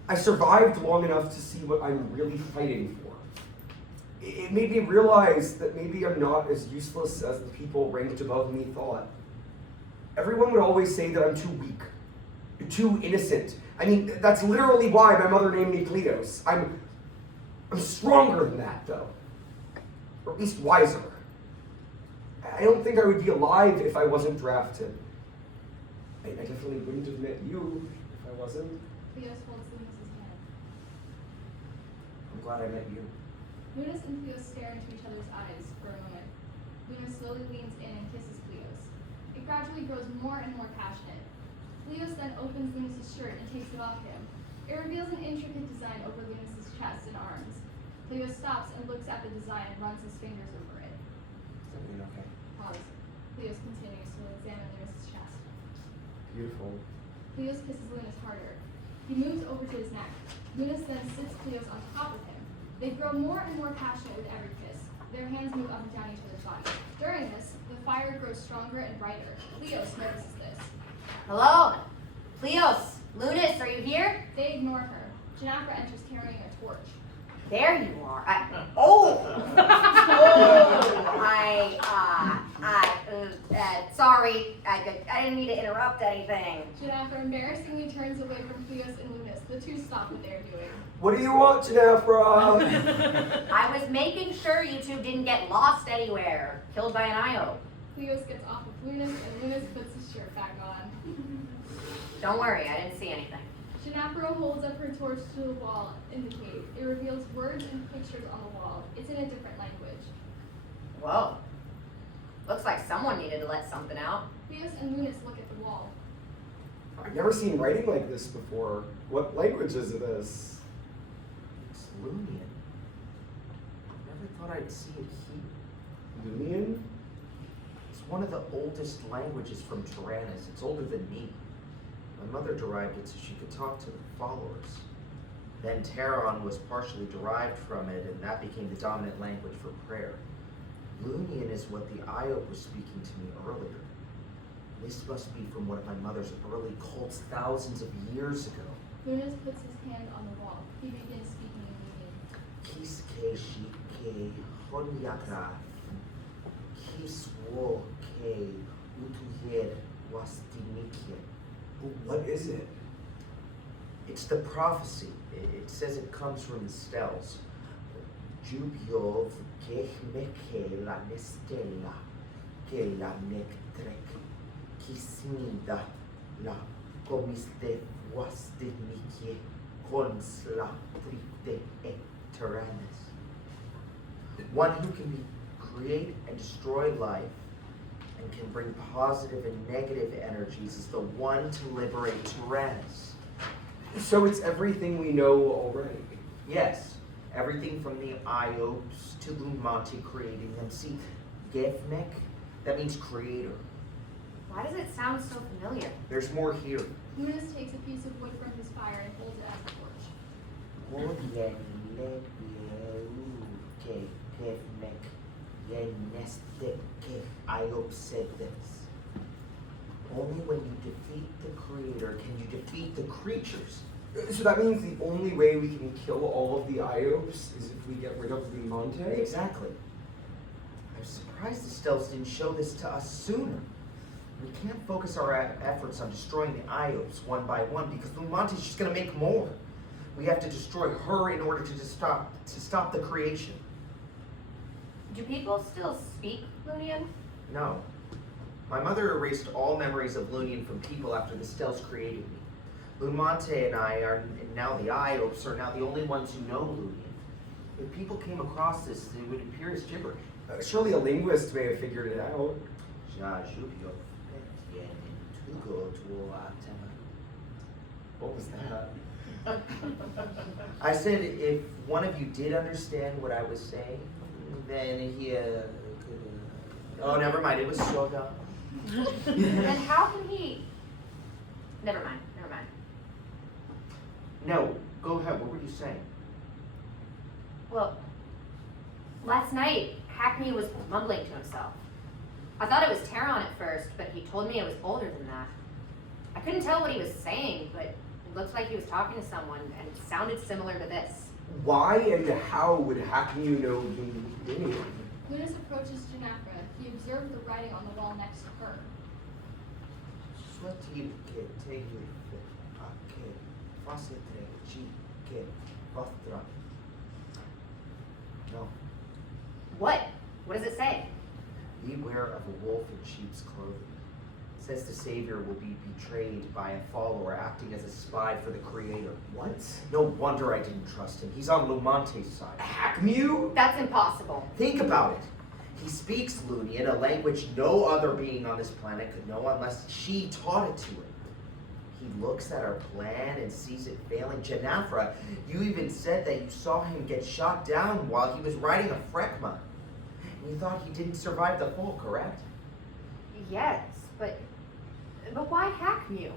I survived long enough to see what I'm really fighting for. It made me realize that maybe I'm not as useless as the people ranked above me thought. Everyone would always say that I'm too weak, too innocent. I mean, that's literally why my mother named me Pleos. I'm stronger than that, though. Or at least wiser. I don't think I would be alive if I wasn't drafted. I definitely wouldn't have met you if I wasn't. Pleos holds Lunus's hand. I'm glad I met you. Lunus and Pleos stare into each other's eyes for a moment. Lunus slowly leans in and kisses Pleos. It gradually grows more and more passionate. Pleos then opens Lunus's shirt and takes it off him. It reveals an intricate design over Lunus's chest and arms. Pleos stops and looks at the design and runs his fingers over it. Is everything okay? Pause. Pleos continues to examine Lunus's chest. Beautiful. Pleos kisses Lunus harder. He moves over to his neck. Lunus then sits Pleos on top of him. They grow more and more passionate with every kiss. Their hands move up and down each other's bodies. During this, the fire grows stronger and brighter. Pleos notices this. Hello? Pleos, Lunus, are you here? They ignore her. Genafra enters carrying a torch. There you are. Sorry. I didn't mean to interrupt anything. Genafra embarrassingly turns away from Pleos and Lunus. The two stop what they're doing. What do you want, Genafra? I was making sure you two didn't get lost anywhere. Killed by an Iope. Pleos gets off of Lunus and Lunus puts his shirt back on. Don't worry, I didn't see anything. Genafra holds up her torch to the wall in the cave. It reveals words and pictures on the wall. It's in a different language. Whoa. Looks like someone needed to let something out. Pleos and Lunus look at the wall. I've never seen writing like this before. What language is this? It's Lunian. Never thought I'd see it here. Lunian? It's one of the oldest languages from Terranis. It's older than me. My mother derived it so she could talk to the followers. Then Terran was partially derived from it, and that became the dominant language for prayer. Lunian is what the Iope was speaking to me earlier. This must be from one of my mother's early cults thousands of years ago. Lunus puts his hand on the wall. He begins speaking in Lunian. Kiske shike honyaka. Kiswo ke utuyer wastinike. What is it? It's the prophecy. It says it comes from the Stels. Jubiov kehmeke la nestella ke la nektrek kisnida la komiste wastinike konsla trite Terranis. One who can create and destroy life and can bring positive and negative energies is the one to liberate Terranis. So it's everything we know already. Yes, everything from the Iopes to Lun Mante creating them. See, Gefnek, that means creator. Why does it sound so familiar? There's more here. Lunus takes a piece of wood from his fire and holds it as a torch. Iope said this. Only when you defeat the creator can you defeat the creatures. So that means the only way we can kill all of the Iopes is if we get rid of Lun Mante? Exactly. I'm surprised the Stels didn't show this to us sooner. We can't focus our efforts on destroying the Iopes one by one because Lun Mante's just going to make more. We have to destroy her in order to stop the creation. Do people still speak Lunian? No. My mother erased all memories of Lunian from people after the Stels created me. Lun Mante and I are now the Iopes are now the only ones who know Lunian. If people came across this, it would appear as gibberish. Surely a linguist may have figured it out. What was that? I said if one of you did understand what I was saying, then he could. Oh, never mind. It was so dumb. Then how can he? Never mind. No, go ahead. What were you saying? Well, last night, Hakmew was mumbling to himself. I thought it was Terran at first, but he told me it was older than that. I couldn't tell what he was saying, but it looked like he was talking to someone, and it sounded similar to this. Why and how would Hakmew know anyone? Lunus approaches Genafra. He observed the writing on the wall next to her. No. What? What does it say? Beware of a wolf in sheep's clothing. It says the Savior will be betrayed by a follower acting as a spy for the Creator. What? No wonder I didn't trust him. He's on Lun Mante's side. Hakmew? That's impossible. Think about it. He speaks Lunian, a language no other being on this planet could know unless she taught it to him. He looks at our plan and sees it failing. Genafra, you even said that you saw him get shot down while he was riding a Frekma. And you thought he didn't survive the fall, correct? Yes, but why Hakmew?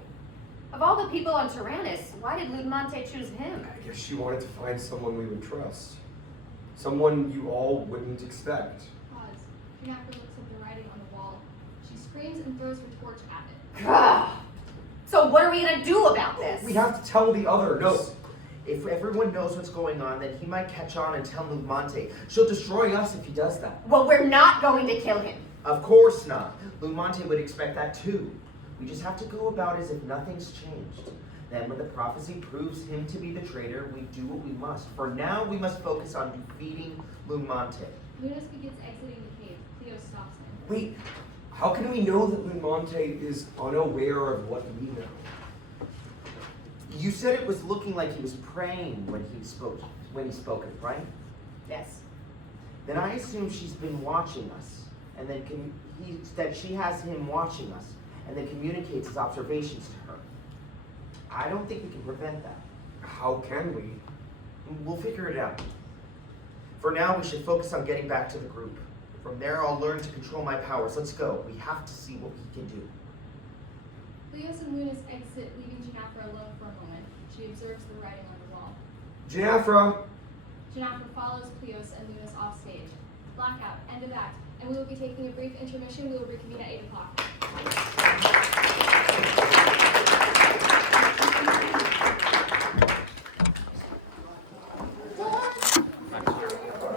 Of all the people on Terranis, why did Lun Mante choose him? I guess she wanted to find someone we would trust. Someone you all wouldn't expect. Pause. Genafra looks at the writing on the wall. She screams and throws her torch at it. Gah! So what are we gonna do about this? We have to tell the others. No. If everyone knows what's going on, then he might catch on and tell Lun Mante. She'll destroy us if he does that. Well, we're not going to kill him. Of course not. Lun Mante would expect that too. We just have to go about as if nothing's changed. Then when the prophecy proves him to be the traitor, we do what we must. For now, we must focus on defeating Lun Mante. Lunus begins exiting the cave. Pleos stops him. Wait, how can we know that Lun Mante is unaware of what we know? You said it was looking like he was praying when he spoke it, right? Yes. Then I assume she's been watching us, and then that she has him watching us, and then communicates his observations to her. I don't think we can prevent that. How can we? We'll figure it out. For now, we should focus on getting back to the group. From there, I'll learn to control my powers. Let's go. We have to see what we can do. Pleos and Lunus exit, leaving Genafra alone for a moment. She observes the writing on the wall. Genafra! Genafra follows Pleos and Lunus off stage. Blackout, end of act, and we will be taking a brief intermission. We will reconvene at 8 o'clock.